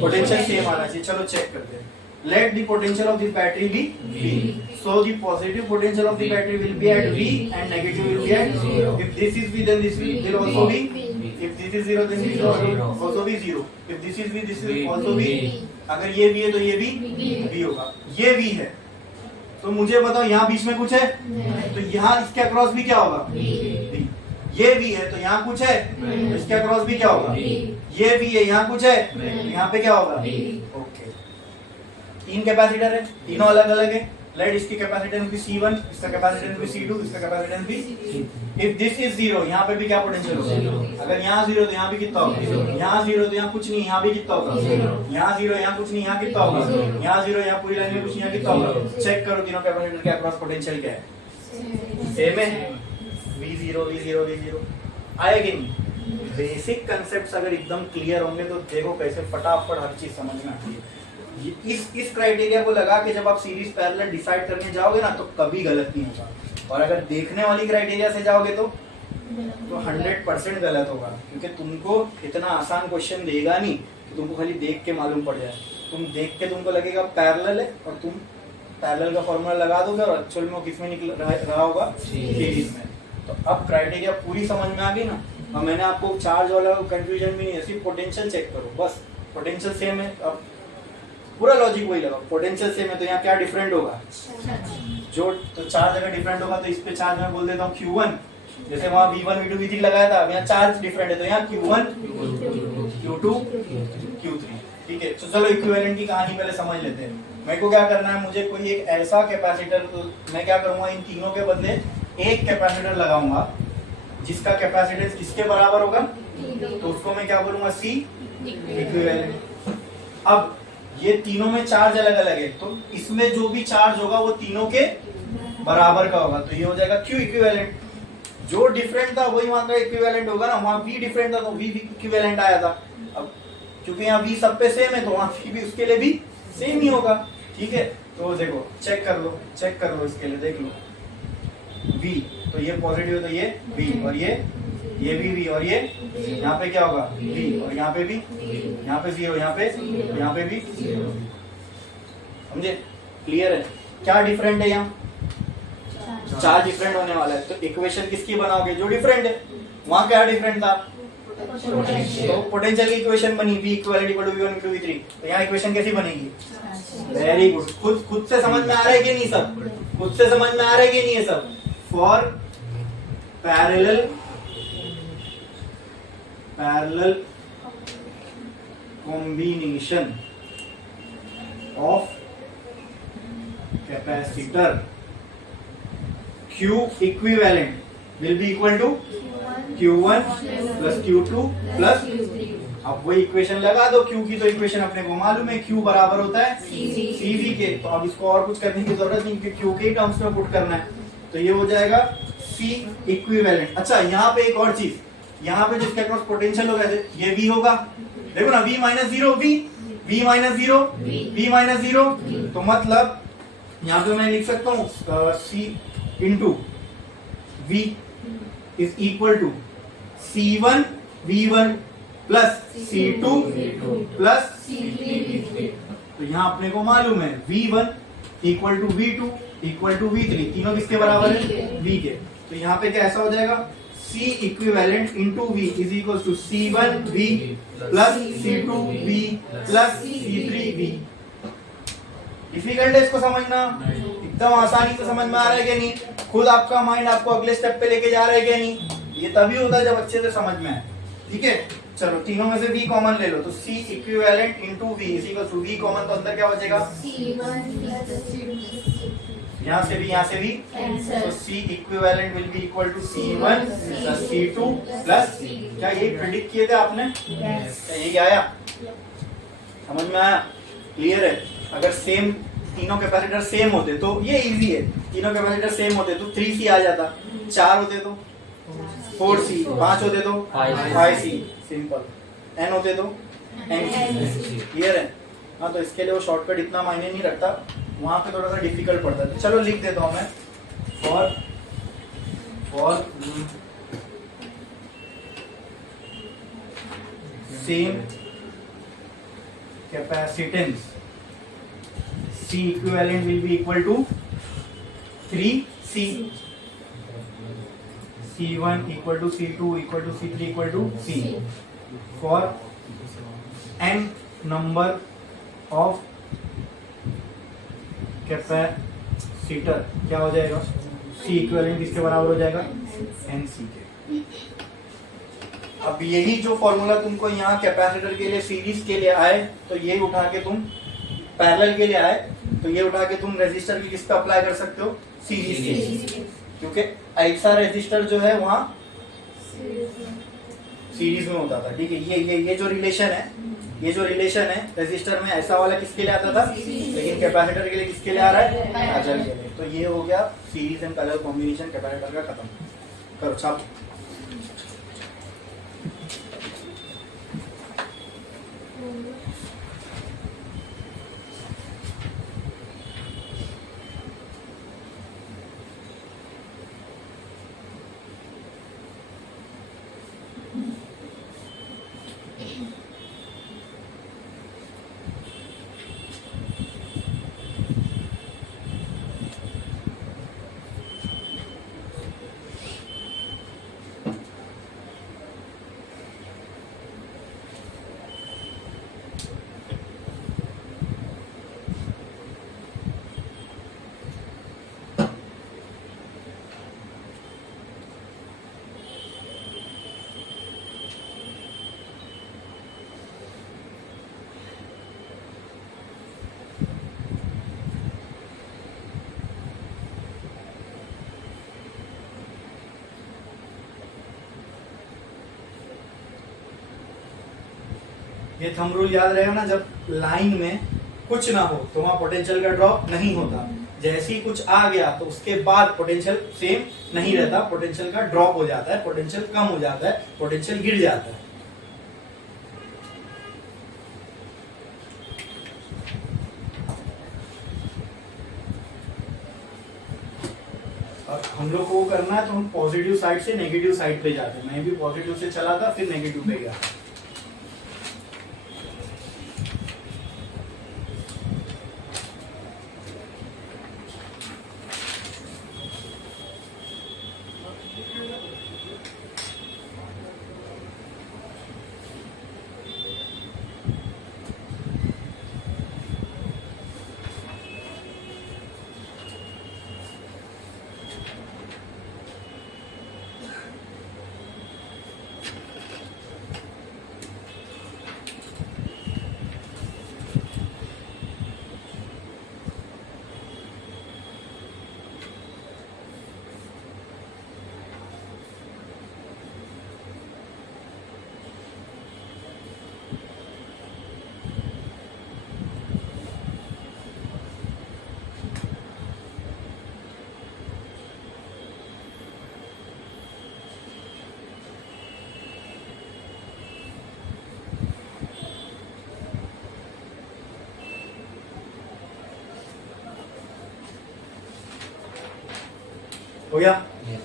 पोटेंशियल सेम आना चाहिए। चलो चेक करते हैं। Let the potential of this battery be V. So the positive potential of the battery will be at V and negative will be at 0. If this is V, then this will also be. If this is 0, then this will also be 0. If this is V, this will also be. अगर ये V है तो ये भी V होगा। ये V है तो मुझे बताओ यहाँ बीच में कुछ है? तो यहाँ इसके अक्रॉस भी क्या होगा? V। ये V है तो यहाँ कुछ है, नहीं। तो इसके अक्रॉस भी क्या होगा? V। ये V है, यहाँ कुछ है, नहीं। तो यहाँ पे क्या होगा? V। ओके, 3 कैपेसिटर है, तीनों अलग अलग है। लेट इसकी कैपेसिटेंस भी C1, इसका कैपेसिटेंस भी C2, इसका कैपेसिटेंस भी। इफ दिस इज 0, यहाँ पे भी क्या पोटेंशियल होगा? Zero। अगर यहाँ 0 तो यहाँ भी कितना होगा? Zero। यहाँ 0 तो यहाँ कुछ नहीं, यहाँ भी कितना होगा? Zero। यहाँ 0, यहाँ कुछ नहीं, यहाँ कितना होगा? Zero। यहाँ 0, यहाँ पूरी लाइन में कुछ नहीं, यहाँ कितना होगा? Zero। चेक करो तीनों कैपेसिटर के अक्रॉस पोटेंशियल क्या है? सेम है, V0 V0 V0 आया कि नहीं? बेसिक कंसेप्ट्स अगर एकदम क्लियर होंगे तो देखो कैसे फटाफट हर चीज समझ में आती है। इस क्राइटेरिया को लगा के जब आप सीरीज पैरेलल डिसाइड करने जाओगे ना तो कभी गलत नहीं होगा, और अगर देखने वाली क्राइटेरिया से जाओगे तो 100% गलत होगा, क्योंकि तुमको इतना आसान क्वेश्चन देगा नहीं कि तुमको खाली देख के मालूम पड़ जाए। तुम देख के तुमको लगेगा पैरेलल है और तुम पैरेलल का फॉर्मूला लगा दोगे और एक्चुअल में वो किसमें निकल रहा होगा? सीरीज में। तो अब क्राइटेरिया पूरी समझ में आ गई ना। और मैंने आपको चार्ज वाला कंफ्यूजन भी नहीं है, सिर्फ पोटेंशियल चेक करो बस। पोटेंशियल सेम है, अब पूरा लॉजिक वही लगा। पोटेंशियल सेम है तो यहाँ क्या डिफरेंट होगा? जो तो चार्ज अगर डिफरेंट होगा तो इस पे चार्ज मैं बोल देता हूँ Q1, जैसे वहाँ V1 V2 V3 लगाया था, अब यहाँ चार्ज डिफरेंट है तो यहाँ Q1 Q2 Q3। ठीक है, तो चलो इक्विवेलेंट की कहानी पहले समझ लेते हैं। मेरे को क्या करना है, मुझे कोई एक ऐसा कैपेसिटर, तो मैं क्या करूंगा, इन तीनों के बदले एक कैपेसिटर लगाऊंगा जिसका कैपेसिटेंस किसके बराबर होगा? तो उसको मैं क्या बोलूंगा? C equivalent. अब ये तीनों में चार्ज अलग अलग है तो इसमें जो भी चार्ज होगा वो तीनों के बराबर का होगा, तो ये हो जाएगा Q इक्विवेलेंट। जो डिफरेंट था वही वहां का इक्विवेलेंट होगा ना, वहां V डिफरेंट था तो V इक्विवेलेंट आया था। अब क्योंकि यहाँ V सब पे सेम है तो वहां V भी उसके लिए भी सेम ही होगा। ठीक है, तो देखो चेक कर लो इसके लिए देख लो। V तो ये पॉजिटिव तो ये V, और ये भी V, और ये यहाँ पे क्या होगा? V, और यहाँ पे भी, यहाँ पे 0, यहाँ पे भी। समझे? क्लियर है? क्या डिफरेंट है यहाँ? चार्ज डिफरेंट होने वाला है, तो इक्वेशन किसकी बनाओगे? जो डिफरेंट है। वहां क्या डिफरेंट था? तो पोटेंशियल की इक्वेशन बनी V equal to V1 V2 V3, तो यहाँ इक्वेशन कैसी बनेगी? Very good. खुद से समझ में आ रहा है कि नहीं सब? खुद से समझ में आ रहा है कि नहीं है सब? For parallel combination of capacitor, Q equivalent will be equal to Q1 plus Q2 plus। अब वही इक्वेशन लगा दो, Q की तो इक्वेशन अपने को मालूम है, Q बराबर होता है CV के, तो अब इसको और कुछ करने की जरूरत नहीं क्योंकि Q के टर्म्स में पुट करना है, तो ये हो जाएगा C इक्विवेलेंट। अच्छा, यहाँ पे एक और चीज, यहाँ पे जिसके अक्रॉस पोटेंशियल होगा ये V होगा, देखो ना, V minus 0 V minus 0 V minus 0, तो मतलब यहाँ पे मैं लिख सकता हूँ C into V is equal to C1 V1 plus C2 plus C3। तो यहाँ अपने को मालूम है V1 equal to V2 equal to V3, तीनों किसके बराबर है? V के। तो यहाँ पे कैसा हो जाएगा? C equivalent into V is equal to C1 V plus C2 V plus C3 V। Difficult है इसको समझना? एकदम आसानी से समझ में आ रहा है कि नहीं? खुद आपका माइंड आपको अगले स्टेप पे लेके जा रहा है कि नहीं? ये तभी होता है जब अच्छे से समझ में आए। ठीक है, चलो तीनों में से V कॉमन ले लो, तो C equivalent into V is equal to V common, तो अंदर क्या बचेगा? यहाँ से भी, तो C equivalent will be equal to C1 plus C2 plus. क्या ये प्रेडिक्ट किए थे आपने? क्या यही आया? समझ में आया? क्लियर है? अगर सेम तीनों कैपेसिटर सेम होते तो ये इजी है, तीनों कैपेसिटर सेम होते तो 3C आ जाता, 4 होते तो 4C, 5 होते तो 5C, सिंपल, N होते तो NC। क्लियर है? हाँ, तो इसके लिए वो शॉर्टकट इतना मायने नहीं रखता, वहां पे थोड़ा सा डिफिकल्ट पड़ता है। तो चलो लिख देता हूं मैं, for same capacitance C equivalent will be equal to 3C, C1 equal to C2 equal to C3 equal to C for n number of capacitor. क्या हो जाएगा? C इक्विवेलेंट किसके बराबर हो जाएगा? NC के। अब यही जो फॉर्मूला तुमको यहाँ कैपेसिटर के लिए सीरीज के लिए आए, तो ये उठा के तुम पैरेलल के लिए आए, तो ये उठा के तुम रेजिस्टर की किस पे अप्लाई कर सकते हो, सीरीज के, क्योंकि ऐसा रेजिस्टर जो है वहाँ सीरीज में होता था। ठीक है, ये जो रिलेशन है, ये जो रिलेशन है रेजिस्टर में, ऐसा वाला किसके लिए आता था, लेकिन कैपेसिटर के लिए किसके लिए आ रहा है, पैरेलल के लिए। तो ये हो गया series and parallel combination capacitor का खत्म। करो छाप। ये थंब रूल याद रहेगा ना, जब लाइन में कुछ ना हो तो वहां पोटेंशियल का ड्रॉप नहीं होता, जैसे ही कुछ आ गया तो उसके बाद पोटेंशियल सेम नहीं रहता, पोटेंशियल का ड्रॉप हो जाता है, पोटेंशियल कम हो जाता है, पोटेंशियल गिर जाता है। और हम लोग को करना है तो हम पॉजिटिव साइड से नेगेटिव साइड पे जाते हैं। मैं भी पॉजिटिव से चला था, फिर नेगेटिव पे गया। हो गया? Yes.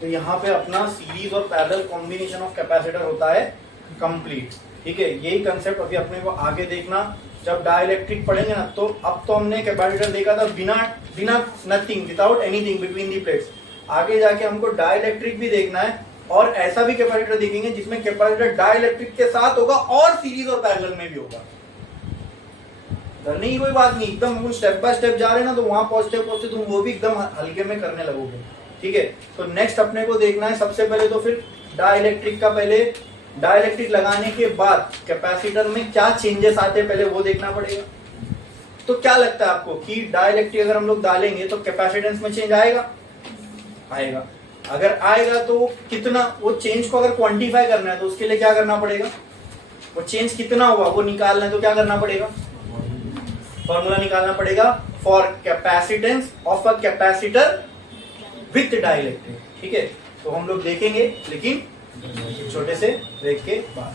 तो यहाँ पे अपना सीरीज और पैरेलल कॉम्बिनेशन ऑफ कैपेसिटर होता है कंप्लीट। ठीक है, यही कंसेप्ट अभी अपने को आगे देखना। जब डाइलेक्ट्रिक पढ़ेंगे ना, तो अब तो हमने कैपेसिटर देखा था बिना nothing, without anything between the plates. आगे जाके हमको डाइलेक्ट्रिक भी देखना है, और ऐसा भी कैपेसिटर देखेंगे जिसमें कैपेसिटर डाइलेक्ट्रिक के साथ होगा और सीरीज और पैरेलल में भी होगा। डरने की कोई बात नहीं, एकदम हम स्टेप बाय स्टेप जा रहे हैं ना, तो वहां पहुंचते तुम वो भी एकदम हल्के में करने लगोगे। ठीक है, तो नेक्स्ट अपने को देखना है सबसे पहले तो फिर डाइलेक्ट्रिक का, पहले डाइलेक्ट्रिक लगाने के बाद कैपेसिटर में क्या चेंजेस आते हैं पहले वो देखना पड़ेगा। तो क्या लगता है आपको कि डाइलेक्ट्रिक अगर हम लोग डालेंगे तो कैपेसिटेंस में चेंज आएगा? आएगा। अगर आएगा तो कितना, वो चेंज को अगर क्वांटिफाई करना है तो उसके लिए क्या करना पड़ेगा, वो चेंज कितना हुआ वो निकालना है तो क्या करना पड़ेगा, फॉर्मूला निकालना पड़ेगा for capacitance of a capacitor with dielectric. ठीक है, तो हम लोग देखेंगे लेकिन छोटे से ब्रेक के बाद।